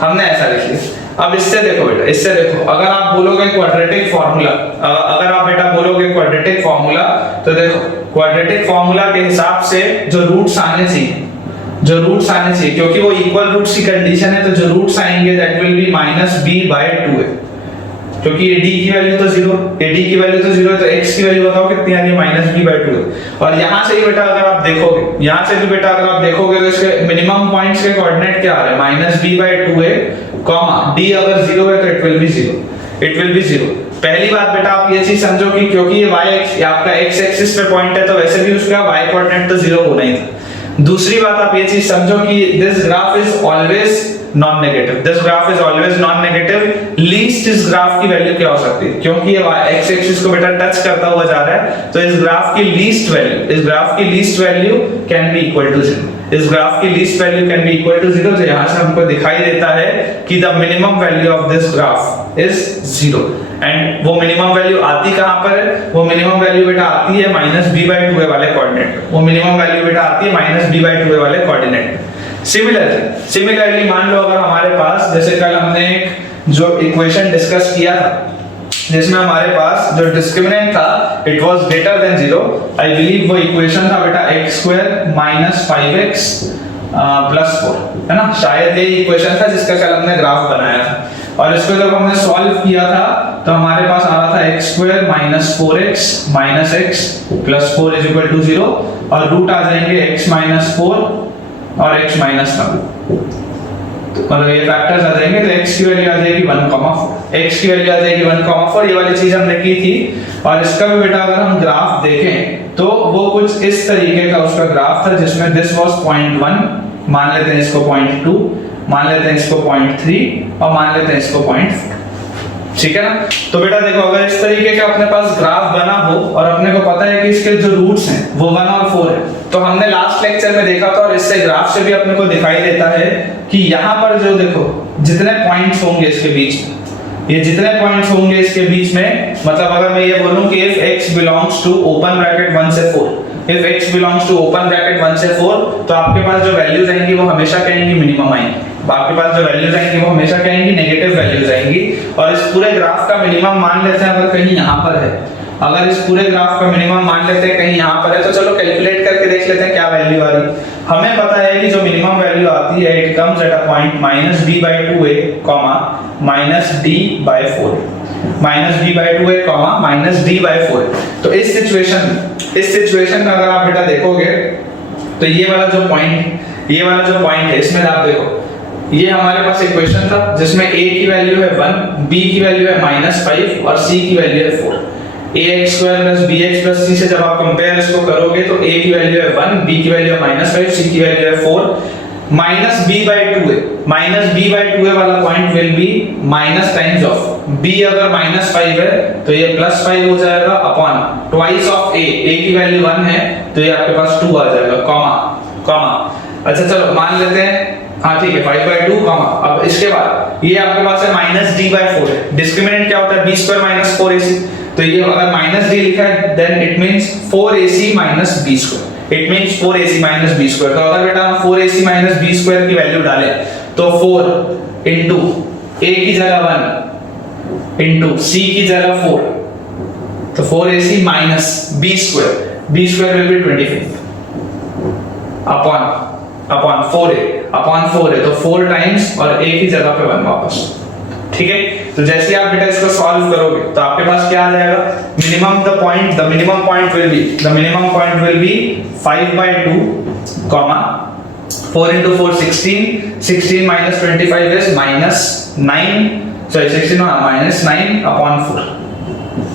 हमने ऐसा लिख लिया। अब इससे देखो बेटा, इससे देखो, अगर आप बोलोगे क्वाड्रेटिक फार्मूला, अगर आप बेटा बोलोगे क्वाड्रेटिक फार्मूला, तो देखो क्वाड्रेटिक फार्मूला के हिसाब से जो रूट्स आने चाहिए, जो रूट्स आने चाहिए, क्योंकि वो इक्वल रूट्स की कंडीशन है, तो जो रूट्स आएंगे that will be minus b by 2a, क्योंकि ये d की वैल्यू तो 0, ये d की वैल्यू तो 0 है, तो x की वैल्यू बताओ कितनी आ रही है माइनस b by 2a। और यहाँ से ही बेटा अगर आप देखोगे, यहाँ से भी बेटा अगर आप देखोगे तो इसके मिनिमम पॉइंट्स के कोऑर्डिनेट क्या आ रहे हैं minus b by 2a comma d अगर 0 है तो it will B 0, it will B 0। पहली बात बेटा आप ये चीज समझो कि क्योंकि ये y आपका x एक्सिस पे पॉइंट है तो वैसे भी उसका y कोऑर्डिनेट तो 0 होना ही था। दूसरी बात आप ये चीज समझो कि this graph is always non negative, this graph is always non negative. Least इस ग्राफ की वैल्यू क्या हो सकती है, क्योंकि ये x एक्सिस को बेटा टच करता हुआ जा रहा है, तो इस ग्राफ की लीस्ट वैल्यू, इस ग्राफ की least value can be equal to 0, इस ग्राफ की least value can be equal to 0। तो यहां से हमको दिखाई देता है कि the minimum value of this graph is 0। And वो मिनिमम वैल्यू आती कहां पर है, वो मिनिमम वैल्यू बेटा आती है माइनस b by 2a वाले कोऑर्डिनेट, वो मिनिमम वैल्यू बेटा आती है माइनस b by 2a वाले कोऑर्डिनेट। सिमिलरली मान लो अगर हमारे पास, जैसे कल हमने एक जो इक्वेशन डिस्कस किया था जिसमें हमारे पास जो डिस्क्रिमिनेंट था it was greater than 0, I believe वो इक्वेशन था बेटा x square minus 5x plus 4, है ना, शायद ये इक्वेशन था जिसका कल हमने ग्राफ बनाया था। और इसको जब हमने सॉल्व किया था तो हमारे पास आ रहा था x square minus 4x minus x plus 4 is equal to 0, और रूट आ जाएंगे x माइनस 4 और x माइनस 1, मतलब ये फैक्टर्स आ जाएंगे तो x की वैल्यू आ जाएगी 1,4, x की वैल्यू आ जाएगी 1,4, ये वाली चीज हमने की थी। और इसका भी बेटा अगर हम ग्राफ देखें तो वो कुछ इस तरीके का उसका ग्राफ था, जिसमें दिस वाज 0.1, मान लेते हैं इसको 0.2, मान लेते हैं इसको 0.3 और मान लेते हैं इसको 0.4, ठीक है ना। तो बेटा देखो अगर इस तरीके का अपने पास ग्राफ बना हो और अपने को पता है कि इसके जो रूट्स हैं वो 1 और 4 है, तो हमने लास्ट लेक्चर में देखा था और इससे ग्राफ से भी अपने को दिखाई देता है कि यहाँ पर जो देखो जितने पॉइंट्स होंगे इसके बीच में, ये जितने पॉइंट्स होंगे इसके बीच में, मतलब अगर मैं ये बोलूं कि if x belongs to open bracket 1 से 4, if x belongs to open bracket 1 से 4, तो आपके पास जो वैल्यूज आएंगी वो हमेशा कहेंगी मिनिमम आएंगी, आपके पास जो वैल्यूज आएंगी वो हमेशा कहेंगी नेगेटिव वैल्यूज आएंगी। और इस पूरे ग्राफ का मिनिमम मान लेते हैं अगर कहीं यहाँ पर है, अगर इस पूरे ग्राफ का मिनिमम मान लेते हैं कहीं यहाँ पर है, तो चलो कैलकुलेट करके देख लेते हैं क्या वैल्यू आ रही। हमें पता है कि जो मिनिमम वैल्यू आती है it comes at a point minus b by 2a comma minus d by 4। Minus B by two है comma minus D by four है। तो इस सिचुएशन में अगर आप बेटा देखोगे तो ये वाला जो पॉइंट है इसमें आप देखो ये हमारे पास इक्वेशन था जिसमें a की वैल्यू है 1, b की वैल्यू है -5 और c की वैल्यू है 4। ax² + bx + c से जब आप कंपेयर इसको करोगे तो a की वैल्यू है 1, b की वैल्यू है -5, c की वैल्यू है 4, -b/2 है। -b/2 है वाला point will be minus times of b। अगर -5 है तो ये +5 हो जाएगा अपॉन ट्वाइस ऑफ a की वैल्यू 1 है तो ये आपके पास 2 आ जाएगा कॉमा। अच्छा चलो मान लेते हैं हाँ ठीक है 5/2 कॉमा। अब इसके बाद ये आपके पास है -d/4 है। डिस्क्रिमिनेंट क्या होता है b² - 4ac। तो ये अगर -d लिखा है then it means 4ac - b²। It means 4ac - b²। तो अगर बेटा हम 4ac - b² की वैल्यू डालें तो 4 इनटू a की जगह 1 इनटू c की जगह 4 तो 4ac - b² will be 25 upon 4 है तो 4 टाइम्स और a की जगह पे 1 वापस। ठीक है, तो जैसे आप बेटा इसको सॉल्व करोगे तो आपके पास क्या आ जाएगा the minimum point will B 5/2 comma 4 into 4 16 minus 25 is -9 upon 4।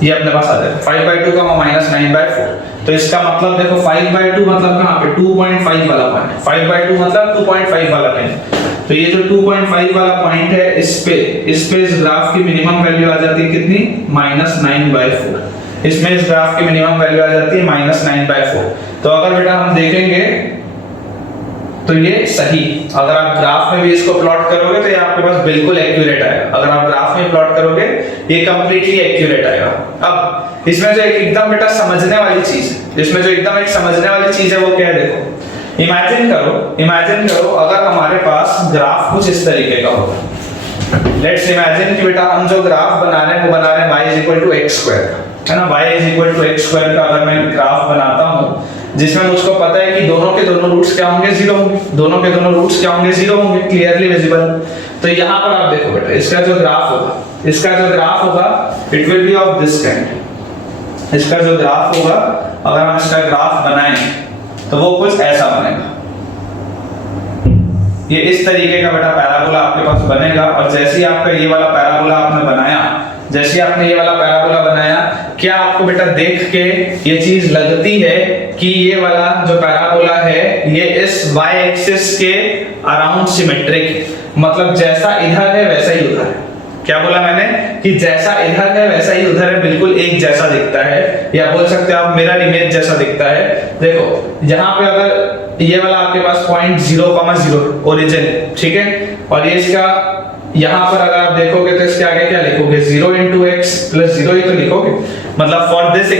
ये अपने पास आ जाएगा 5/2 का -9/4। तो इसका मतलब देखो 5/2 मतलब कहां पे 2.5 वाला पॉइंट, 5/2 मतलब 2.5 वाला पॉइंट। तो ये जो 2.5 वाला पॉइंट है इस पे इस ग्राफ की मिनिमम वैल्यू आ जाती है कितनी -9/4। इसमें इस ग्राफ की मिनिमम वैल्यू आ जाती है -9/4। तो अगर बेटा हम देखेंगे तो ये सही, अगर आप ग्राफ में भी इसको प्लॉट करोगे तो ये आपके पास बिल्कुल एक्यूरेट आएगा। अगर आप ग्राफ में प्लॉट करोगे ये कंप्लीटली एक्यूरेट आएगा। अब इसमें जो एकदम बेटा समझने वाली चीज है वो क्या है देखो, इमेजिन करो अगर हमारे पास ग्राफ कुछ इस तरीके का होगा। लेट्स इमेजिन कि बेटा हम जो ग्राफ बना रहे हैं वो बना रहे हैं y x² है ना। y x² का अगर मैं ग्राफ बनाता हूं जिसमें मुझको पता है कि दोनों के दोनों रूट्स क्या होंगे 0 होंगे, क्लियरली विजिबल। तो यहां पर आप देखो बेटा इसका जो ग्राफ होगा it will be of this kind. इसका जो ग्राफ होगा अगर हम इसका ग्राफ बनाएं तो वो कुछ ऐसा बनेगा। ये इस तरीके का बेटा पैराबोला आपके पास बनेगा। और जैसे ही आपका ये वाला पैराबोला आपने बनाया, क्या आपको बेटा देख के ये चीज लगती है कि ये वाला जो पैराबोला है ये इस y एक्सिस के अराउंड सिमेट्रिक है, मतलब जैसा इधर है वैसा ही उधर है। क्या बोला मैंने कि जैसा इधर है वैसा ही उधर है, बिल्कुल एक जैसा दिखता है, या बोल सकते हो आप मिरर इमेज जैसा दिखता है। देखो यहाँ पे अगर ये वाला आपके पास पॉइंट 0,0 ओरिजिन, ठीक है, और ये इसका यहाँ पर अगर आप देखोगे तो इसके आगे क्या लिखोगे 0 into x plus 0 ही तो लिखोगे। मतलब for this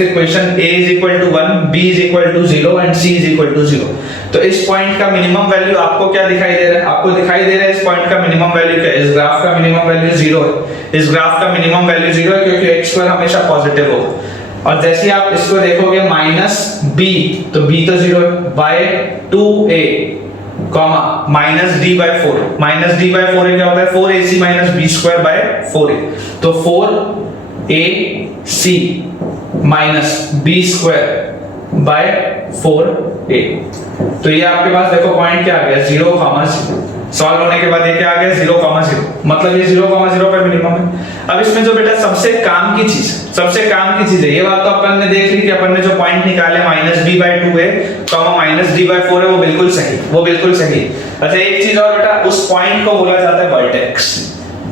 equation a is equal to 1, b is equal to 0 and c is equal to 0। तो इस पॉइंट का मिनिमम वैल्यू आपको क्या दिखाई दे रहा है? आपको दिखाई दे रहा है इस पॉइंट का मिनिमम वैल्यू क्या है? इस ग्राफ का मिनिमम वैल्यू 0 है। इस ग्राफ का मिनिमम वैल्यू 0 है क्योंकि x² हमेशा पॉजिटिव होगा। और जैसे आप इसको देखोगे -b तो b तो 0 है, by 2a कॉमा -d/4 क्या होता है 4ac - b²/4a। तो 4ac - b²/4a। तो ये आपके पास देखो पॉइंट क्या आ गया 0,0। सॉल्व होने के बाद ये क्या आ गया 0,0, मतलब ये 0,0 पे मिनिमम है। अब इसमें जो बेटा सबसे काम की चीज है, ये बात तो अपन ने देख ली कि अपन ने जो पॉइंट निकाले -b/2 है -d/4 है वो बिल्कुल सही। अच्छा एक चीज और बेटा, उस पॉइंट को बोला जाता है वर्टेक्स।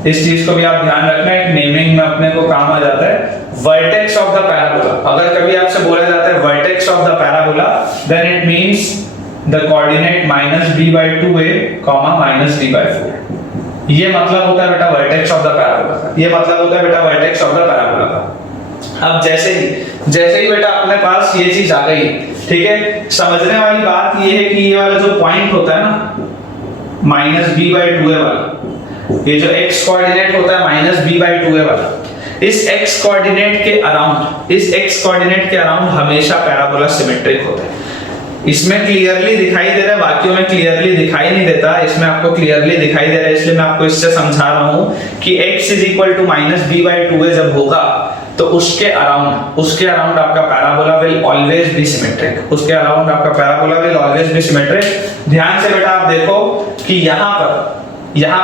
इस चीज को भी आप ध्यान रखना, एक नेमिंग में अपने को काम आ जाता है वर्टेक्स ऑफ द पैराबोला। अगर कभी आपसे बोला जाता है vertex of the parabola then it means the coordinate -b/2a, -d/4। ये मतलब होता है बेटा वर्टेक्स ऑफ द पैराबोला का। अब जैसे ही बेटा अपने पास ये चीज आ गई, ठीक है, समझने वाली बात ये है कि ये वाला जो पॉइंट होता है ना -b/2a वाला, ये जो x कोऑर्डिनेट होता है -b/2a वाला, इस x कोऑर्डिनेट के अराउंड हमेशा पैराबोला सिमेट्रिक होता है। इसमें क्लियरली दिखाई दे रहा है, बाकियों में क्लियरली दिखाई नहीं देता, इसमें आपको क्लियरली दिखाई दे रहा है, इसलिए मैं आपको इससे समझा रहा हूं कि x is equal to minus B by two जब होगा तो उसके अराउंड आपका parabola will always be symmetric, उसके अराउंड आपका parabola will always be symmetric. ध्यान से बेटा आप देखो कि यहाँ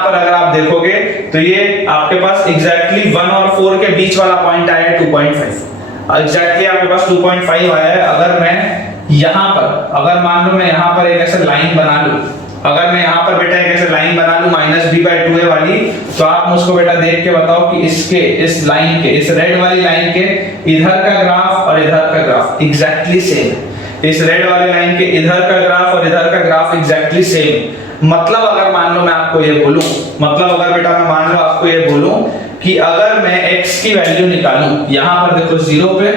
पर अगर आप देखोगे तो ये आपके पास एग्जैक्टली 1 और 4 के बीच वाला पॉइंट आया है 2.5, एग्जैक्टली आपके पास 2.5 आया है। अगर मैं यहाँ पर, अगर मान लो मैं यहाँ पर एक ऐसा लाइन बना लूं, अगर मैं यहाँ पर बेटा एक ऐसे लाइन बना लूं माइनस बी बाई टू वाली, तो आप मुझको बेटा देख के बताओ कि इसके, इस लाइन के, इस रेड वाली लाइन के इधर का ग्राफ और इधर का ग्राफ एग्जैक्टली सेम, इस रेड वाली लाइन के इधर का ग्राफ और इधर का ग्राफ एग्जैक्टली सेम। मतलब अगर मान लो मैं आपको ये बोलूं, मतलब अगर बेटा मैं मान लो आपको ये बोलूं कि अगर मैं x की वैल्यू निकालूं, यहाँ पर देखो 0 पे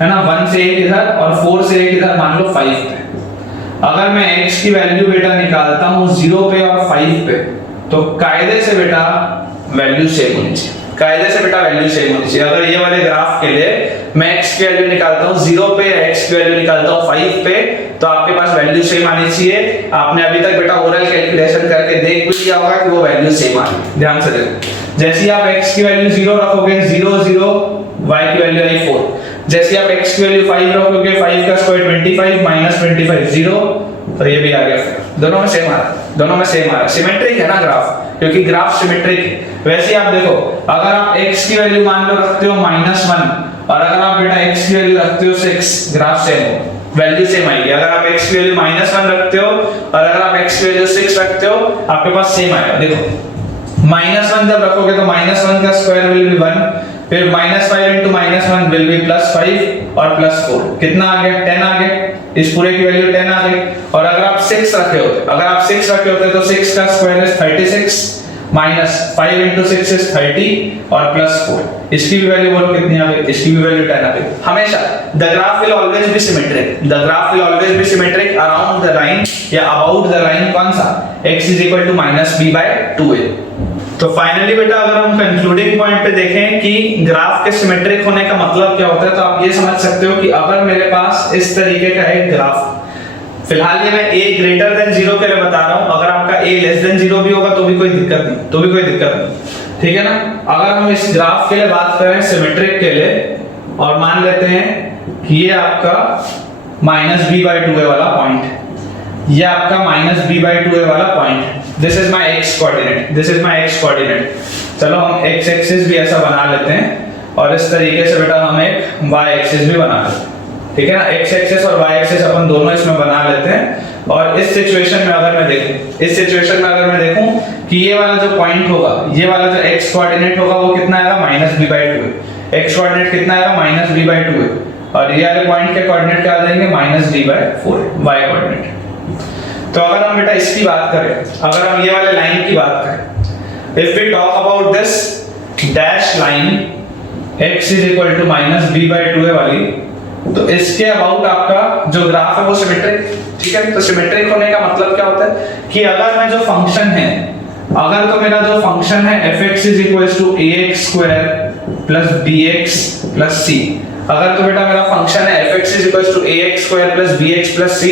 है ना, 1 से 1 इधर और 4 से 1 इधर, मान लो 5 पे, अगर मैं x की वैल्यू बेटा निकालता हूं 0 पे और 5 पे, तो कायदे से बेटा वैल्यू सेम होनी चाहिए, कायदे से बेटा वैल्यू सेम होनी चाहिए। अगर ये वाले ग्राफ के लिए मैं x की वैल्यू निकालता हूं 0 पे या x की वैल्यू निकालता हूं 5 पे, तो आपके पास वैल्यू सेम आनी चाहिए। आपने अभी तक बेटा ओरल कैलकुलेशन करके देख भी लिया होगा कि वो वैल्यू सेम आ रही है। ध्यान से देखो, जैसे ही आप x की वैल्यू 0 रखोगे 0 0, y की वैल्यू आई 4, जैसे आप x की वैल्यू 5 रखोगे 5 का स्क्वायर 25 माइनस 25 0, तो ये भी आ गया, दोनों में सेम आ रहा है, दोनों में सेम आ रहा है, सिमेट्रिक है ना ग्राफ, क्योंकि ग्राफ सिमेट्रिक है। वैसे आप देखो, अगर आप x की वैल्यू मान लो रखते हो -1 और अगर आप बेटा x की वैल्यू रखते हो 6, ग्राफ सेम हो, वैल्यू सेम आएगी। अगर आप x की वैल्यू -1 रखते हो और अगर आप x की वैल्यू 6 रखते हो, आपके पास सेम आएगा। देखो -1 जब रखोगे तो -1 का स्क्वायर विल बी 1, फिर -5 into -1 will be +5 और +4, कितना आ गया 10 आ गया, इस पूरे की वैल्यू 10 आ गई। और अगर आप 6 रखे होते, अगर आप 6 रखे होते तो 6 का स्क्वायर इज 36 -5 into 6 is 30 और +4, इसकी भी वैल्यू बोलो कितनी आ गई, इसकी भी वैल्यू 10 आ गई। हमेशा the graph will always be symmetric, the graph will always be symmetric around the line या अबाउट द लाइन, कौन सा, x is equal to -b/2a। तो फाइनली बेटा अगर हम कंक्लूडिंग पॉइंट पे देखें कि ग्राफ के सिमेट्रिक होने का मतलब क्या होता है, तो आप ये समझ सकते हो कि अगर मेरे पास इस तरीके का एक ग्राफ, फिलहाल ये मैं a ग्रेटर देन 0 के लिए बता रहा हूं, अगर आपका a लेस देन 0 भी होगा तो भी कोई दिक्कत नहीं, तो भी कोई दिक्कत नहीं, ठीक है ना। अगर हम इस ग्राफ के लिए बात करें सिमेट्रिक के लिए, और मान लेते हैं कि ये आपका -b/2a वाला पॉइंट है, ये आपका -b/2a वाला पॉइंट है, this is my x coordinate, this is my x coordinate. चलो हम x एक्सिस भी ऐसा बना लेते हैं और इस तरीके से बेटा हम एक y एक्सिस भी बना लेते हैं, ठीक है ना। x एक्सिस और y एक्सिस अपन दोनों इसमें बना लेते हैं। और इस सिचुएशन में अगर मैं देखूं, इस सिचुएशन में अगर मैं देखूं कि ये वाला जो पॉइंट होगा, ये वाला जो x कोऑर्डिनेट होगा वो कितना आएगा -b/2a, x कोऑर्डिनेट कितना आएगा -b/2a, और ये वाले पॉइंट के कोऑर्डिनेट क्या आ जाएंगे -d/4 y कोऑर्डिनेट। तो अगर हम बेटा इसकी बात करें, अगर हम ये वाले लाइन की बात करें, if we talk about this dash line x is equal to -b/2a वाली, तो इसके अबाउट आपका जो ग्राफ है वो सिमेट्रिक, ठीक है। तो सिमेट्रिक होने का मतलब क्या होता है कि अगर मैं जो फंक्शन है, अगर तो मेरा जो फंक्शन है fx is equal to ax² plus bx plus c, अगर तो बेटा मेरा फंक्शन है fx is equal to ax² plus bx plus c,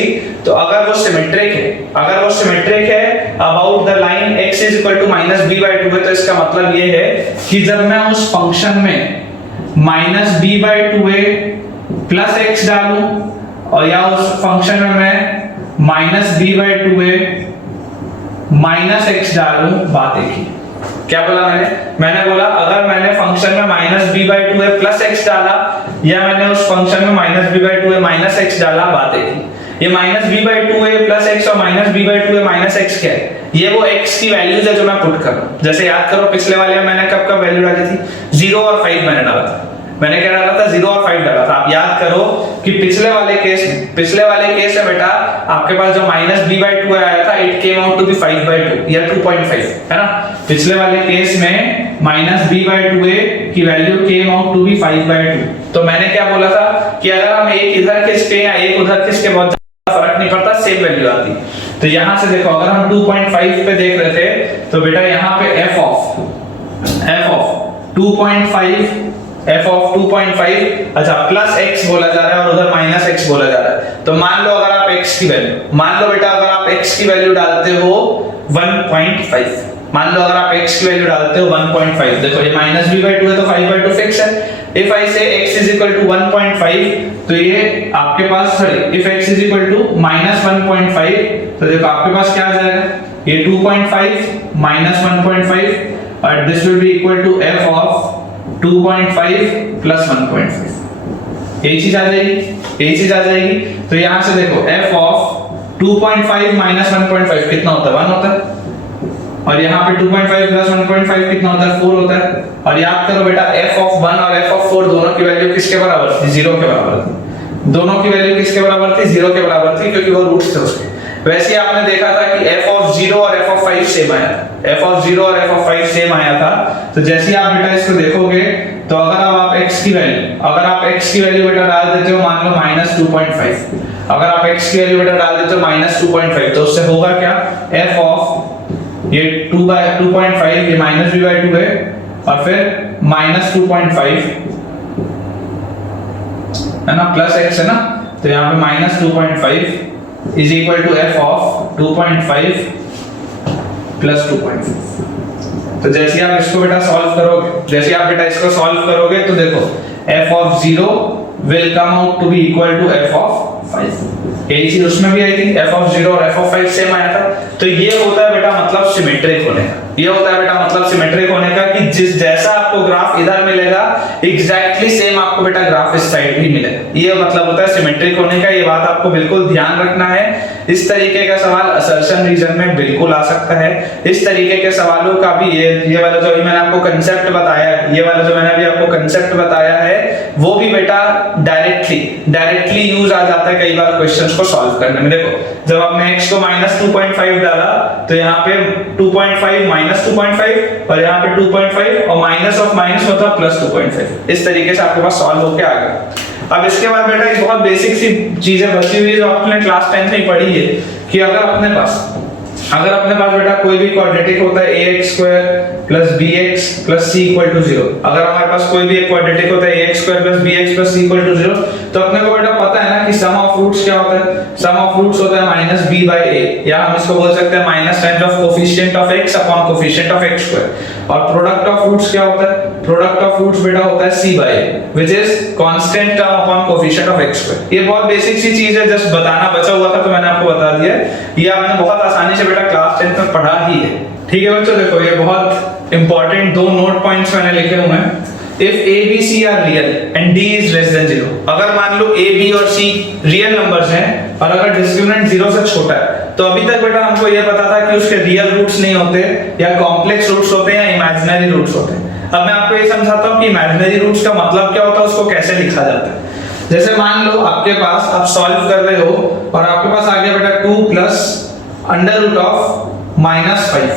तो अगर वो सिमेट्रिक है, अगर वो सिमेट्रिक है about the line x is equal to -b/2a, तो इसका मतलब ये है कि जब मैं उस फंक्शन में -b/2a प्लस x डालूं और या उस फंक्शन में मैं -b/2a माइनस x डालूं, बात एक ही। क्या बोला मैंने बोला अगर मैंने फंक्शन में -b/2a प्लस x डाला या मैंने उस फंक्शन में -b/2a माइनस x डाला, बात एक ही। ये -b/2a प्लस x और -b/2a माइनस x क्या है, ये वो x की वैल्यूज है जो मैं पुट कर रहा हूं। जैसे याद करो पिछले वाले में मैंने कब वैल्यू डाली थी, 0 और 5 मैंने डाला था, मैंने क्या डाला था 0 और 5 डाला था। आप याद करो कि पिछले वाले केस में बेटा आपके पास जो -b/2 आया था, it came out to be 5/2 या 2.5, है ना। पिछले वाले केस में -b/2a की वैल्यू केम आउट टू बी 5/2। तो मैंने क्या बोला था कि अगर हम एक इधर खींच के या एक उधर खींच के बहुत ज्यादा फर्क नहीं पड़ता, सेम वैल्यू आती। तो यहां से देखो अगर हम 2.5 पे देख रहे थे, तो बेटा यहां पे f ऑफ 2.5 f ऑफ 2.5, अच्छा प्लस x बोला जा रहा है और उधर माइनस x बोला जा रहा है। तो मान लो अगर आप x की वैल्यू, मान लो बेटा अगर आप x की वैल्यू डालते हो 1.5, मान लो अगर आप x की वैल्यू डालते हो 1.5, देखो ये माइनस b/2 है तो 5/2 फिक्स है। इफ आई से x इज इक्वल टू 1.5 तो ये आपके पास, sorry, if x is equal to minus 1.5 तो देखो आपके पास क्या आ जाएगा, ये 2.5 माइनस 1.5 और this will be equal to f of 2.5 plus 1.5, यही चीज आ जाएगी, यही चीज आ जाएगी। तो यहां से देखो f ऑफ 2.5 माइनस 1.5 कितना होता है, 1 होता है, और यहाँ पे 2.5 प्लस 1.5 कितना होता है, 4 होता है। और याद करो बेटा f ऑफ 1 और f ऑफ 4 दोनों की वैल्यू किसके बराबर थी, 0 के बराबर थी। दोनों की वैल्यू किसके बराबर थी, 0 के बराबर थी, क्योंकि वो रूट्स थे उसके। वैसे ही आपने देखा था कि f ऑफ 0 और f ऑफ 5 सेम आया था, f ऑफ 0 और f ऑफ 5 सेम आया था। तो जैसे ही आप बेटा इसको देखोगे तो अगर आप x की वैल्यू, अगर आप x की वैल्यू बेटा डाल देते हो मान लो -2.5, अगर आप x की वैल्यू बेटा डाल देते हो -2.5 तो उससे होगा क्या, f ऑफ ये 2/2.5 ये -b/2 है और फिर -2.5 है ना, प्लस x है ना, तो यहाँ पे -2.5 is equal to f of 2.5 plus 2.5। तो जैसे आप इसको बेटा सॉल्व करोगे, जैसे आप बेटा इसको सॉल्व करोगे तो देखो f of 0 will come out to be equal to f of 5। यही चीज उसमें भी आई थी, f ऑफ 0 और f ऑफ 5 सेम आया था। तो ये होता है बेटा मतलब सिमेट्रिक होने का, ये होता है बेटा मतलब सिमेट्रिक होने का कि जिस जैसा आपको ग्राफ इधर मिलेगा एग्जैक्टली सेम आपको बेटा ग्राफ इस साइड भी मिलेगा। ये मतलब होता है सिमेट्रिक होने का, ये बात आपको बिल्कुल ध्यान रखना है। इस तरीके का सवाल असर्शन रीजन में बिल्कुल आ सकता है। इस तरीके के सवालों का भी ये वाला जो अभी मैंने आपको कंसेप्ट बताया, ये वाला जो मैंने अभी आपको कंसेप्ट बताया है वो भी बेटा डायरेक्टली यूज आ जाता है कई बार क्वेश्चंस को सॉल्व करने में। देखो जब आपने x को -2.5 डाला तो यहाँ पे 2.5 -2.5 और यहाँ पे 2.5 और माइनस ऑफ माइनस मतलब प्लस 2.5, इस तरीके से आपके पास सॉल्व होके आ गया। अब इसके बाद बेटा एक बहुत बेसिक सी चीजें बची हुई है जो आपने क्लास 10 में पढ़ी है कि अगर अपने पास बेटा कोई भी क्वाड्रेटिक होता है ax² plus bx plus c equal to 0, अगर हमारे पास कोई भी एक क्वाड्रेटिक होता है ax² plus bx plus c equal to 0 तो अपने को बेटा पता है ना कि सम ऑफ रूट्स क्या होता है, सम ऑफ रूट्स होता है -b/a, या हम इसको बोल सकते हैं minus times of coefficient of x upon coefficient of x²। और प्रोडक्ट ऑफ रूट्स क्या होता है, प्रोडक्ट ऑफ रूट्स बेटा होता है c/a which is constant term upon coefficient of x²। ये बहुत बेसिक सी चीज है, जस्ट बताना बचा हुआ था तो मैंने आपको बता दिया। ये आपने बहुत आसानी से बेटा क्लास 10 में पढ़ा ही है। ठीक है बच्चों, देखो ये बहुत इंपॉर्टेंट 2 नोट पॉइंट्स मैंने लिखे हुए हैं। If A, B, C are real and D is less than 0, अगर मान लो A, B और C रियल नंबर्स हैं और अगर डिस्क्रिमिनेंट 0 से छोटा है तो अभी तक बेटा हमको ये पता था कि उसके रियल रूट्स नहीं होते या कॉम्प्लेक्स रूट्स होते हैं या इमेजिनरी रूट्स होते हैं। अब मैं आपको ये समझाता हूँ कि इमेजिनरी रूट्स का मतलब क्या होता है, उसको कैसे लिखा जाता है। जैसे मान लो आपके पास आप सॉल्व कर रहे हो और आपके पास आ गया बेटा 2 प्लस अंडर रूट ऑफ -5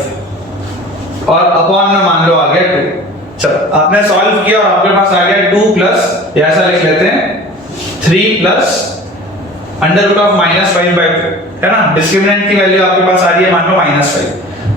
और अपॉन में मान लो आ गया 2। चलो आपने सॉल्व किया और आपके पास आ गया 2 प्लस, या ऐसा लिख लेते हैं 3 प्लस अंडर रूट ऑफ -5/2, है ना। डिस्क्रिमिनेंट की वैल्यू आपके पास आ रही है मान लो -5,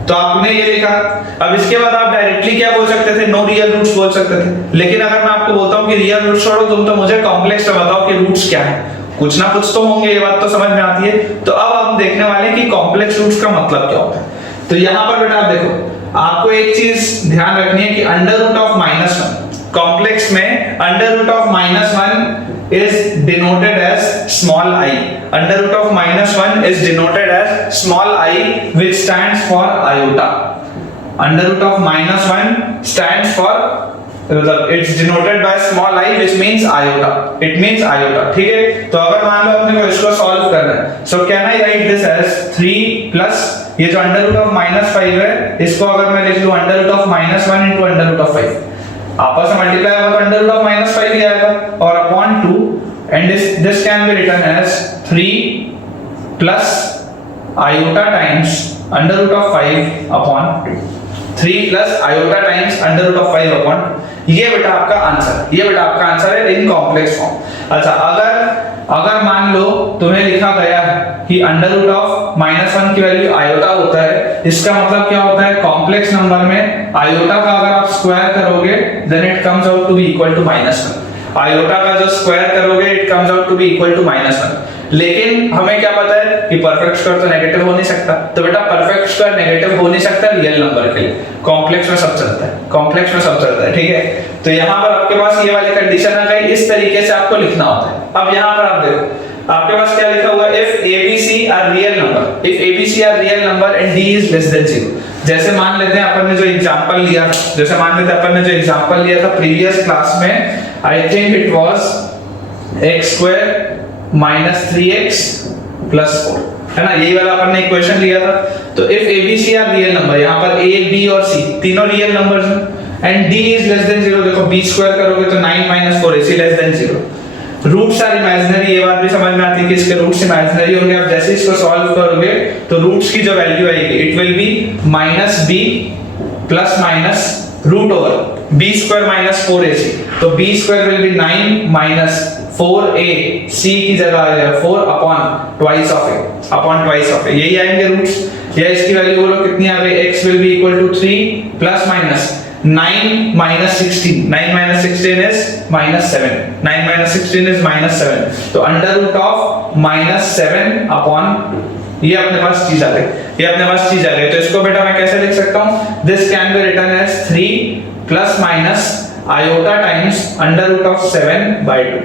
तो आपने ये लिखा। अब इसके बाद आप डायरेक्टली क्या बोल सकते थे, नो रियल रूट्स बोल सकते थे। लेकिन अगर मैं आपको बोलता हूं कि रियल रूट्स छोड़ो तुम तो मुझे कॉम्प्लेक्स में बताओ कि रूट्स क्या है, कुछ ना कुछ तो होंगे, ये बात तो समझ में आती है। तो अब हम देखने वाले हैं कि कॉम्प्लेक्स रूट्स का मतलब क्या होता है। तो यहां पर बेटा आप देखो, आपको एक चीज ध्यान रखनी है कि अंडर रूट ऑफ -1 कॉम्प्लेक्स में under root of -1 is denoted as small I. Under root of -1 is denoted as small I, which stands for iota. Under root of -1 stands for, it's denoted by small I, which means iota. It means iota. ठीक है, तो अगर मान लो अपने को इसको solve करना है, so can I write this as 3 plus ये जो अंडर रूट ऑफ -5 है इसको अगर मैं लिख लूं under root of -1 into under root of 5, आपस में मल्टीप्लाई होगा तो अंडर रूट ऑफ -5 ही आएगा और upon 2, and this can be written as 3 plus iota times under root of 5 upon 2. 3 plus iota times under root of 5 upon 2. ये बेटा आपका answer है इन कॉम्प्लेक्स फॉर्म। अच्छा, अगर मान लो तुम्हें लिखा गया है कि अंडर रूट ऑफ -1 की वैल्यू आयोटा होता है, इसका मतलब क्या होता है, कॉम्प्लेक्स नंबर में आयोटा का अगर आप स्क्वायर करोगे then it comes out to be equal to -1। Iota का जो स्क्वायर करोगे it comes out to be equal to -1। लेकिन हमें क्या पता है कि परफेक्ट स्क्वायर तो नेगेटिव हो नहीं सकता, तो बेटा परफेक्ट स्क्वायर नेगेटिव हो नहीं सकता रियल नंबर के लिए, कॉम्प्लेक्स में सब चलता है, कॉम्प्लेक्स में सब चलता है, ठीक है। तो यहाँ पर आपके पास ये वाली कंडीशन आ गई, इस तरीके से आपको लिखना होता है। अब यहाँ पर आप देखो आपके पास क्या लिखा हुआ है, if ABC are real number, if ABC are real number and D is less than 0। जैसे मान लेते हैं अपन ने जो एग्जांपल लिया, जैसे मान लेते हैं अपन ने जो एग्जांपल लिया था प्रीवियस क्लास में, I think it was x² - 3x + 4, है ना, यही वाला अपन ने इक्वेशन लिया था। तो if ABC are real number, यहाँ पर A, B और C तीनों रियल नंबर्स हैं and D is less than 0, देखो B² करोगे तो 9 - 4AC less than 0। Roots are imaginary, ये बात भी समझ में आती है कि इसके रूट्स इमेजिनरी होंगे। आप जैसे इसको सॉल्व करोगे तो रूट्स की जो वैल्यू आएगी it will B -b ± √B² - 4AC, तो B² विल बी 9 - 4AC की जगह आ जाएगा 4 अपॉन ट्वाइस ऑफ A, यही आएंगे रूट्स। या इसकी वैल्यू बोलो कितनी आ गई, x will be equal to 3 ± 9 - 16, 9 - 16 is -7, 9 - 16 is -7, तो अंडर रूट ऑफ -7 अपॉन ये अपने पास चीज आ गई, तो इसको बेटा मैं कैसे लिख सकता हूं, this can be written as 3 ± iota times under root of 7/2।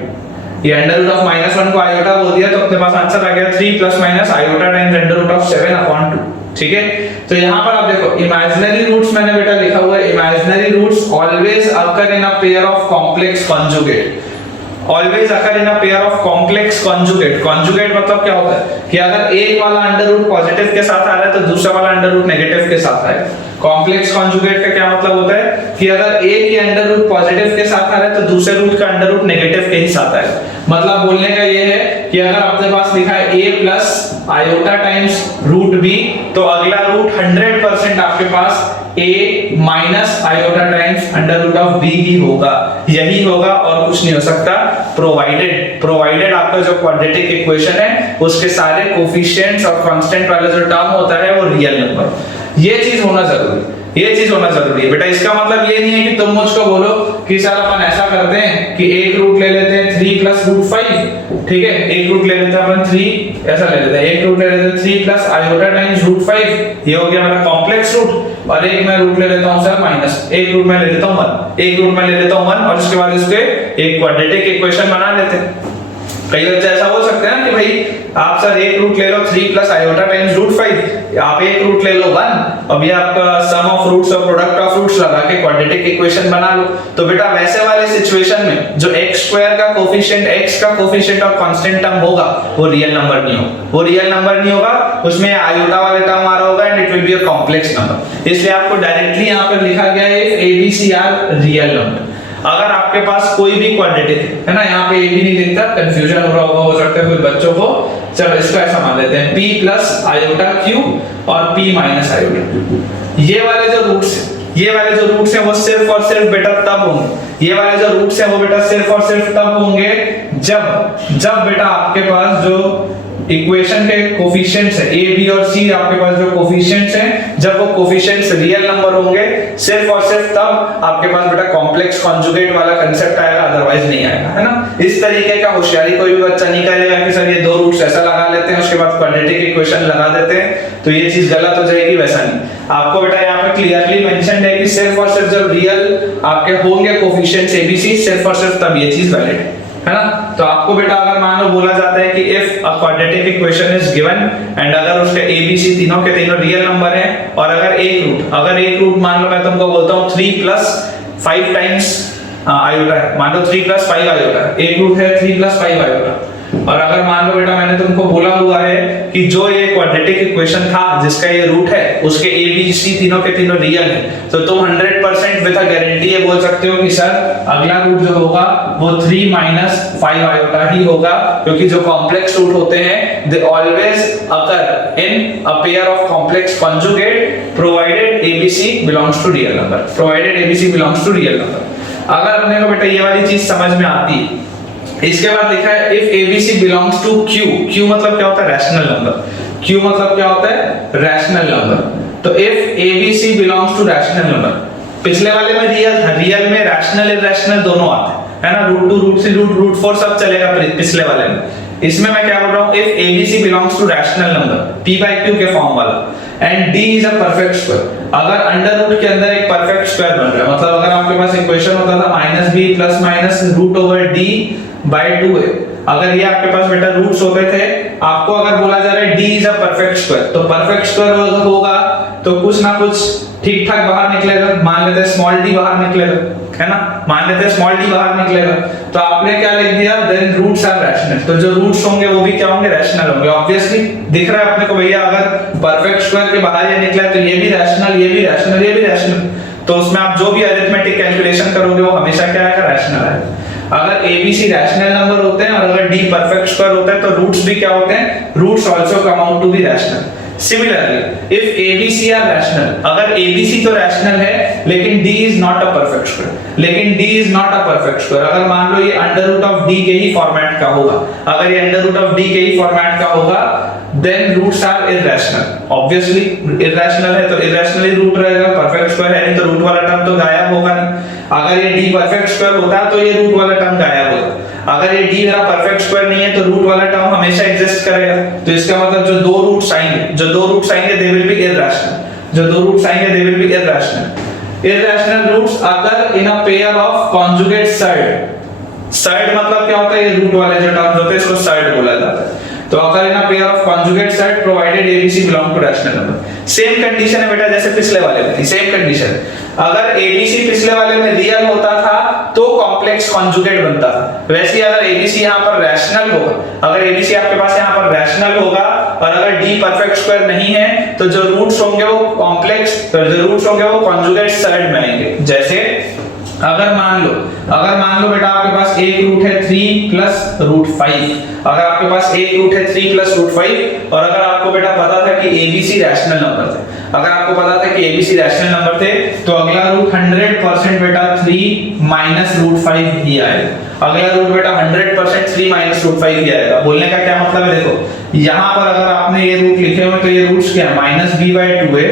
ये अंडर रूट ऑफ -1 को आयोटा बोल दिया तो अपने पास आंसर आ गया 3 ± iota times under root of 7/2, ठीक है। तो यहाँ पर आप देखो इमेजिनरी रूट्स मैंने बेटा लिखा हुआ है, imaginary roots always occur in a pair of complex conjugate, always occur in a pair of complex conjugate. Conjugate मतलब क्या होता है कि अगर एक वाला अंडर रूट पॉजिटिव के साथ आ रहा है तो दूसरा वाला अंडर रूट नेगेटिव के साथ आएगा। कॉम्प्लेक्स कॉन्जुगेट का क्या मतलब होता है कि अगर एक ही अंडर रूट पॉजिटिव के साथ आ रहा है तो दूसरे रूट का अंडर रूट नेगेटिव के ही साथ आएगा। मतलब बोलने का ये है कि अगर अपने पास लिखा है a + आयोटा टाइम्स √b, तो अगला रूट 100% आपके पास a - iota times under root of b ही होगा, यही होगा और कुछ नहीं हो सकता, प्रोवाइडेड आपका जो क्वाड्रेटिक इक्वेशन है उसके सारे कोफिशिएंट्स और कांस्टेंट वाला जो टर्म होता है वो रियल नंबर। ये चीज होना जरूरी है बेटा। इसका मतलब ये नहीं है कि तुम मुझको बोलो कि सर अपन ऐसा करते हैं कि एक रूट ले लेते हैं 3 + √5, ठीक है, एक रूट ले लेते हैं अपन 3, ऐसा ले लेते हैं, एक रूट ले लेते हैं 3 + आयोटा टाइम्स √5, ये हो गया मेरा कॉम्प्लेक्स रूट, और एक मैं रूट ले लेता हूं सर माइनस, एक रूट मैं ले लेता हूं 1, एक रूट मैं ले लेता हूं 1 और उसके बाद इसके एक क्वाड्रेटिक इक्वेशन बना लेते हैं। कई बच्चे ऐसा बोल सकते हैं ना कि भाई आप सर एक रूट ले लो 3 + आयोटा टाइम्स √5, आप एक रूट ले लो 1, अब ये आपका सम ऑफ रूट्स और प्रोडक्ट ऑफ रूट्स लगा के क्वाड्रेटिक इक्वेशन बना लो। तो बेटा वैसे वाले सिचुएशन में जो x² का कोफिशिएंट, x का कोफिशिएंट और कांस्टेंट टर्म होगा वो रियल नंबर नहीं होगा, उसमें आयोटा वाला टर्म आ रहा होगा and it will be a complex number. इसलिए आपको डायरेक्टली यहां पर लिखा गया है if ABC are real number. अगर आपके पास कोई भी क्वाड्रेटिक है ना, यहाँ पे ए भी नहीं लिखता, कंफ्यूजन हो रहा होगा, हो सकता है कुछ बच्चों को, चलो इसको ऐसा मान लेते हैं p + आयोटा q और p - आयोटा। ये वाले जो रूट्स हैं वो सिर्फ और सिर्फ बेटा तब होंगे, ये वाले जो रूट्स हैं वो बेटा सिर्फ और सिर्फ तब होंगे जब बेटा आपके पास जो इक्वेशन के कोफिशिएंट्स है a b और c, आपके पास जो कोफिशिएंट्स हैं जब वो कोफिशिएंट्स रियल नंबर होंगे, सिर्फ और सिर्फ तब आपके पास बेटा कॉम्प्लेक्स कॉन्जुगेट वाला कांसेप्ट आएगा, अदरवाइज नहीं आएगा, है ना। इस तरीके का होशियारी कोई भी बच्चा नहीं करेगा कि सर ये दो रूट्स ऐसा लगा लेते हैं उसके बाद क्वाड्रेटिक इक्वेशन लगा देते हैं, तो ये चीज गलत हो जाएगी, वैसा नहीं। आपको बेटा यहाँ पे क्लियरली मेंशन्ड है कि सिर्फ और सिर्फ जब रियल आपके होंगे कोफिशिएंट्स ABC, सिर्फ और सिर्फ तब ये चीज वैलिड है ना। तो आपको बेटा अगर मान लो बोला जाता है कि if a quadratic equation is given and अगर उसके ABC तीनों के तीनों रियल नंबर हैं और अगर एक रूट मान लो मैं तुमको बोलता हूं 3 + 5 टाइम्स आयोटा है, मान लो 3 + 5 आयोटा, एक रूट है 3 + 5 आयोटा, और अगर मान लो बेटा मैंने तुमको बोला हुआ है कि जो ये क्वाड्रेटिक इक्वेशन था जिसका ये रूट है उसके ABC तीनों के तीनों रियल है, तो तुम 100% विद अ गारंटी ये बोल सकते हो कि सर अगला रूट जो होगा वो 3 - 5 आयोटा ही होगा, क्योंकि जो कॉम्प्लेक्स रूट होते हैं they always occur in a pair of complex conjugate provided ABC belongs to real number, अगर अपने को बेटा ये वाली चीज समझ में आती है इसके बाद लिखा है if ABC belongs to Q, Q मतलब क्या होता है रैशनल नंबर, क्यू मतलब क्या होता है रैशनल नंबर। तो if ABC belongs to rational number, पिछले वाले में रियल था, रियल में रैशनल इरैशनल दोनों आते हैं, है ना, रूट 2 रूट 3 रूट 4 सब चलेगा पिछले वाले में। इसमें मैं क्या बोल रहा हूं, if ABC belongs to rational number p by q के फॉर्म वाला and d is a perfect square, अगर अंडर रूट के अंदर एक परफेक्ट स्क्वायर बन रहा है, मतलब अगर आपके पास इक्वेशन होता था -b plus minus root over d by 2a, अगर ये आपके पास बेटा रूट्स होते थे, आपको अगर बोला जा रहा है d is a perfect square, तो परफेक्ट स्क्वायर होगा तो कुछ ना कुछ ठीक ठाक बाहर निकलेगा, मान लेते हैं स्मॉल d बाहर निकलेगा, है ना, मान लेते हैं स्मॉल d बाहर निकलेगा, तो आपने क्या लिख दिया, देन रूट्स आर रैशनल, तो जो रूट्स होंगे वो भी क्या होंगे, रैशनल होंगे। ऑब्वियसली दिख रहा है अपने को भैया, अगर परफेक्ट स्क्वायर के बाहर ये निकला तो ये भी रैशनल, ये भी रैशनल, ये भी रैशनल, तो उसमें आप जो भी अरिथमेटिक कैलकुलेशन करोगे वो हमेशा क्या आएगा, रैशनल आएगा। अगर एबीसी रैशनल नंबर होते हैं और अगर डी परफेक्ट स्क्वायर होता है तो रूट्स भी क्या होते हैं, roots also come out to be rational. Similarly if ABC are rational, अगर एबीसी तो रैशनल है लेकिन D is not a perfect square, लेकिन D is not a perfect square, अगर मान लो ये अंडर रूट ऑफ डी के ही फॉर्मेट का होगा, अगर ये अंडर रूट ऑफ डी के ही फॉर्मेट का होगा, then roots are irrational. Obviously irrational है तो इरैशनली रूट रहेगा, परफेक्ट स्क्वायर है नहीं तो रूट वाला टर्म तो गायब होगा नहीं। अगर ये डी परफेक्ट स्क्वायर होता तो ये रूट वाला टर्म गायब होता, अगर ये डी मेरा परफेक्ट स्क्वायर नहीं है तो रूट वाला टर्म हमेशा एग्जिस्ट करेगा। तो इसका मतलब जो दो रूट्स आएंगे दे विल बी इरैशनल, जो दो रूट्स आएंगे they will be irrational. Irrational roots occur in a pair of conjugate side, side मतलब क्या होता है, ये रूट वाले जो टर्म्स होते हैं इसको साइड बोला जाता है। तो अगर in a pair of conjugate side provided ABC belong to rational number, same condition है बेटा जैसे पिछले वाले में थी, सेम कंडीशन। अगर एबीसी पिछले वाले में रियल होता था तो कॉम्प्लेक्स कॉन्जुगेट बनता था, वैसे अगर एबीसी यहां पर रैशनल होगा, अगर एबीसी आपके पास यहां पर रैशनल होगा और अगर डी परफेक्ट स्क्वायर नहीं है तो जो रूट्स होंगे वो कॉम्प्लेक्स, जो रूट्स होंगे वो कॉन्जुगेट साइड में आएंगे। जैसे अगर मान लो बेटा आपके पास एक रूट है 3 प्लस रूट 5, अगर आपके पास एक रूट है 3 प्लस रूट 5 और अगर आपको बेटा पता था कि एबीसी रैशनल नंबर थे, अगर आपको पता था कि एबीसी रैशनल नंबर थे तो अगला रूट 100% बेटा 3 माइनस रूट 5 ही आएगा, अगला रूट बेटा 100% 3 माइनस रूट 5 ही आएगा। बोलने का क्या मतलब है, देखो यहां पर अगर आपने ये रूट लिखे हुए तो ये रूट्स क्या है, -b/2a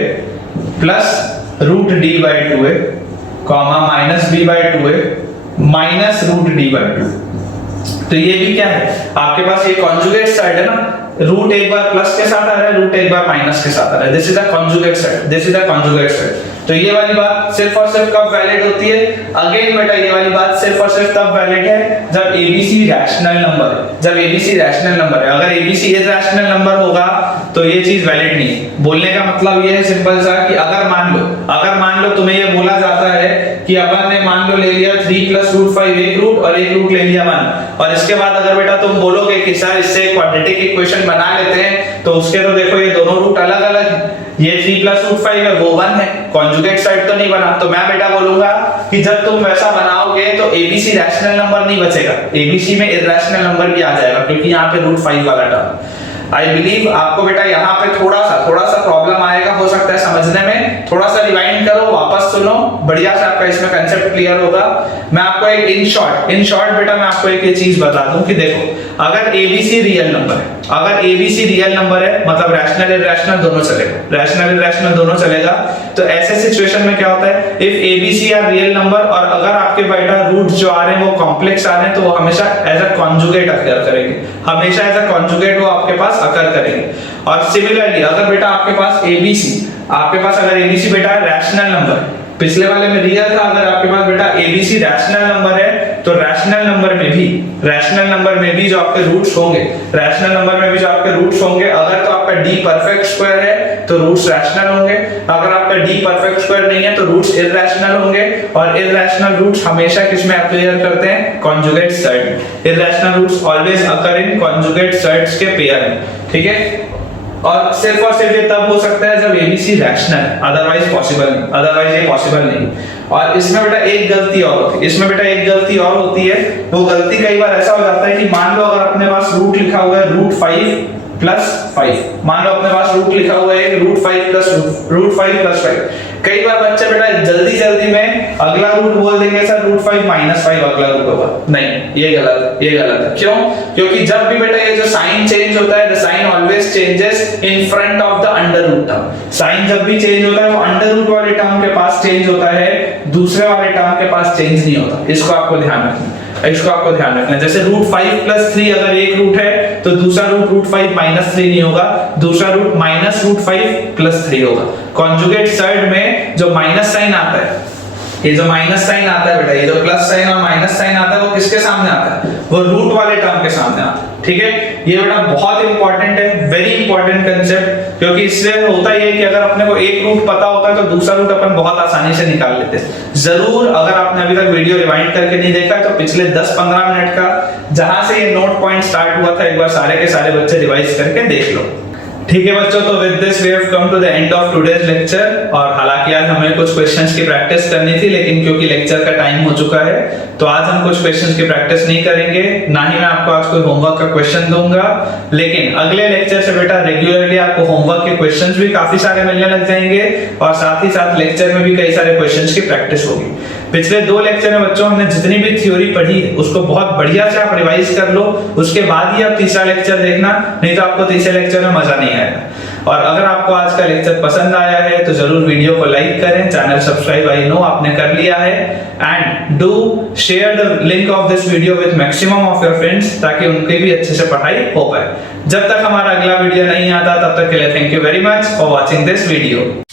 plus root d/2a comma -b/2a minus root d/2, तो ये भी क्या है आपके पास, ये कॉन्जुगेट साइड है ना, रूट एक बार प्लस के साथ आ रहा है, रूट एक बार माइनस के साथ आ रहा है, this is a conjugate side, this is a conjugate side. तो ये वाली बात सिर्फ और सिर्फ कब वैलिड होती है, अगेन बेटा ये वाली बात सिर्फ और सिर्फ तब वैलिड है जब एबीसी रैशनल नंबर है, जब एबीसी रैशनल नंबर है। अगर एबीसी इरैशनल नंबर होगा तो ये चीज वैलिड नहीं है। बोलने का मतलब ये है सिंपल सा कि अगर मान लो तुम्हें ये बोला जाता है कि अपन ने मान लो ले लिया 3 प्लस रूट 5 एक रूट और एक रूट ले लिया 1, और इसके बाद अगर बेटा तुम बोलोगे कि सर इससे क्वाड्रेटिक इक्वेशन बना लेते हैं, तो उसके तो देखो ये दोनों रूट अलग अलग है, ये 3 प्लस रूट 5 है वो 1 है, कॉन्जुगेट साइड तो नहीं बना। तो मैं बेटा बोलूंगा कि जब तुम वैसा बनाओगे तो एबीसी रैशनल नंबर नहीं बचेगा, एबीसी में इरैशनल नंबर भी आ जाएगा क्योंकि यहाँ पे रूट 5 वाला टर्म। आई बिलीव आपको बेटा यहाँ पे थोड़ा सा प्रॉब्लम आएगा, हो सकता है समझने में, थोड़ा सा रिवाइंड करो, वापस सुनो, बढ़िया से आपका इसमें कांसेप्ट क्लियर होगा। मैं आपको एक इन शॉर्ट बेटा मैं आपको एक ये चीज बता दूं कि देखो अगर एबीसी रियल नंबर है, अगर एबीसी रियल नंबर है मतलब रैशनल इरैशनल दोनों चलेगा, रैशनल इरैशनल दोनों चलेगा, तो ऐसे सिचुएशन में क्या होता है, if ABC are real number और अगर आपके बेटा रूट जो आ रहे हैं वो कॉम्प्लेक्स आ रहे हैं तो वो हमेशा एज अ कॉन्जुगेट अकर करेंगे, हमेशा एज अ कॉन्जुगेट वो आपके पास अकर करेंगे। और सिमिलरली अगर बेटा आपके पास अगर एबीसी बेटा रैशनल नंबर, पिछले वाले में रियल था, अगर आपके पास बेटा एबीसी रैशनल नंबर है तो रैशनल नंबर में भी जो आपके रूट्स होंगे, अगर तो आपका डी परफेक्ट स्क्वायर है तो रूट्स रैशनल होंगे, अगर आपका डी परफेक्ट स्क्वायर नहीं है तो रूट्स इरैशनल होंगे, और इरैशनल रूट्स हमेशा किसमें अपीयर करते हैं, conjugate side. Irrational roots always occur in conjugate sides के पेयर में, ठीक है। और सिर्फ ये तब हो सकता है जब एबीसी रैशनल, अदरवाइज ये पॉसिबल नहीं। और इसमें बेटा एक गलती और होती है, वो गलती कई बार ऐसा हो जाता है कि मान लो अगर अपने पास रूट लिखा हुआ है रूट 5 प्लस 5, मान लो अपने पास रूट लिखा हुआ है रूट 5 प्लस 5, कई बार बच्चे बेटा जल्दी में अगला रूट बोल देंगे सर √5 -5 अगला रूट होगा, नहीं ये गलत है। क्यों? क्योंकि जब भी बेटा ये जो साइन चेंज होता है, the sign always changes in front of the under root term. Sign जब भी चेंज होता है वो अंडर रूट वाले टर्म के पास चेंज होता है, दूसरे वाले टर्म के पास चेंज नहीं होता। इसको आपको ध्यान रखना। जैसे √5 + 3 अगर एक रूट है तो दूसरा रूट √5 - 3 नहीं होगा, दूसरा रूट -√5 + 3 होगा। कॉन्जुगेट सर्ड में जो माइनस साइन आता है, ये जो माइनस साइन आता है बेटा, ये जो प्लस साइन और माइनस साइन आता है वो किसके सामने आता है? वो रूट वाले टर्म के सामने आता है। ठीक है, ये बेटा बहुत इंपॉर्टेंट है, वेरी इंपॉर्टेंट कंसेप्ट, क्योंकि इससे होता ये है कि अगर अपने को एक रूट पता होता है तो दूसरा रूट अपन बहुत आसानी से निकाल लेते हैं। जरूर अगर आपने अभी तक वीडियो रिवाइंड करके नहीं देखा तो पिछले 10-15 मिनट का जहां से ये नोट पॉइंट स्टार्ट हुआ था एक बार सारे के सारे बच्चे रिवाइज करके देख लो। ठीक है बच्चों, तो with this we have come to the end of today's lecture. और हालांकि आज हमें कुछ क्वेश्चंस की प्रैक्टिस करनी थी, लेकिन क्योंकि लेक्चर का टाइम हो चुका है तो आज हम कुछ क्वेश्चंस की प्रैक्टिस नहीं करेंगे, ना ही मैं आपको आज कोई होमवर्क का क्वेश्चन दूंगा। लेकिन अगले लेक्चर से बेटा रेगुलरली आपको होमवर्क के क्वेश्चंस भी काफी सारे मिलने लग जाएंगे और साथ ही साथ लेक्चर में भी कई सारे क्वेश्चंस की प्रैक्टिस होगी। पिछले 2 लेक्चर में बच्चों हमने जितनी भी थ्योरी पढ़ी है उसको बहुत बढ़िया से आप रिवाइज कर लो, उसके बाद ही आप तीसरा लेक्चर देखना, नहीं तो आपको तीसरे लेक्चर में मजा नहीं आएगा। और अगर आपको आज का लेक्चर पसंद आया है तो जरूर वीडियो को लाइक करें, चैनल सब्सक्राइब आई नो आपने कर लिया है, and do share the link of this video with maximum of your friends ताकि उनकी भी अच्छे से पढ़ाई हो पाए। जब तक हमारा अगला वीडियो नहीं आता तब तक के लिए thank you very much for watching this video.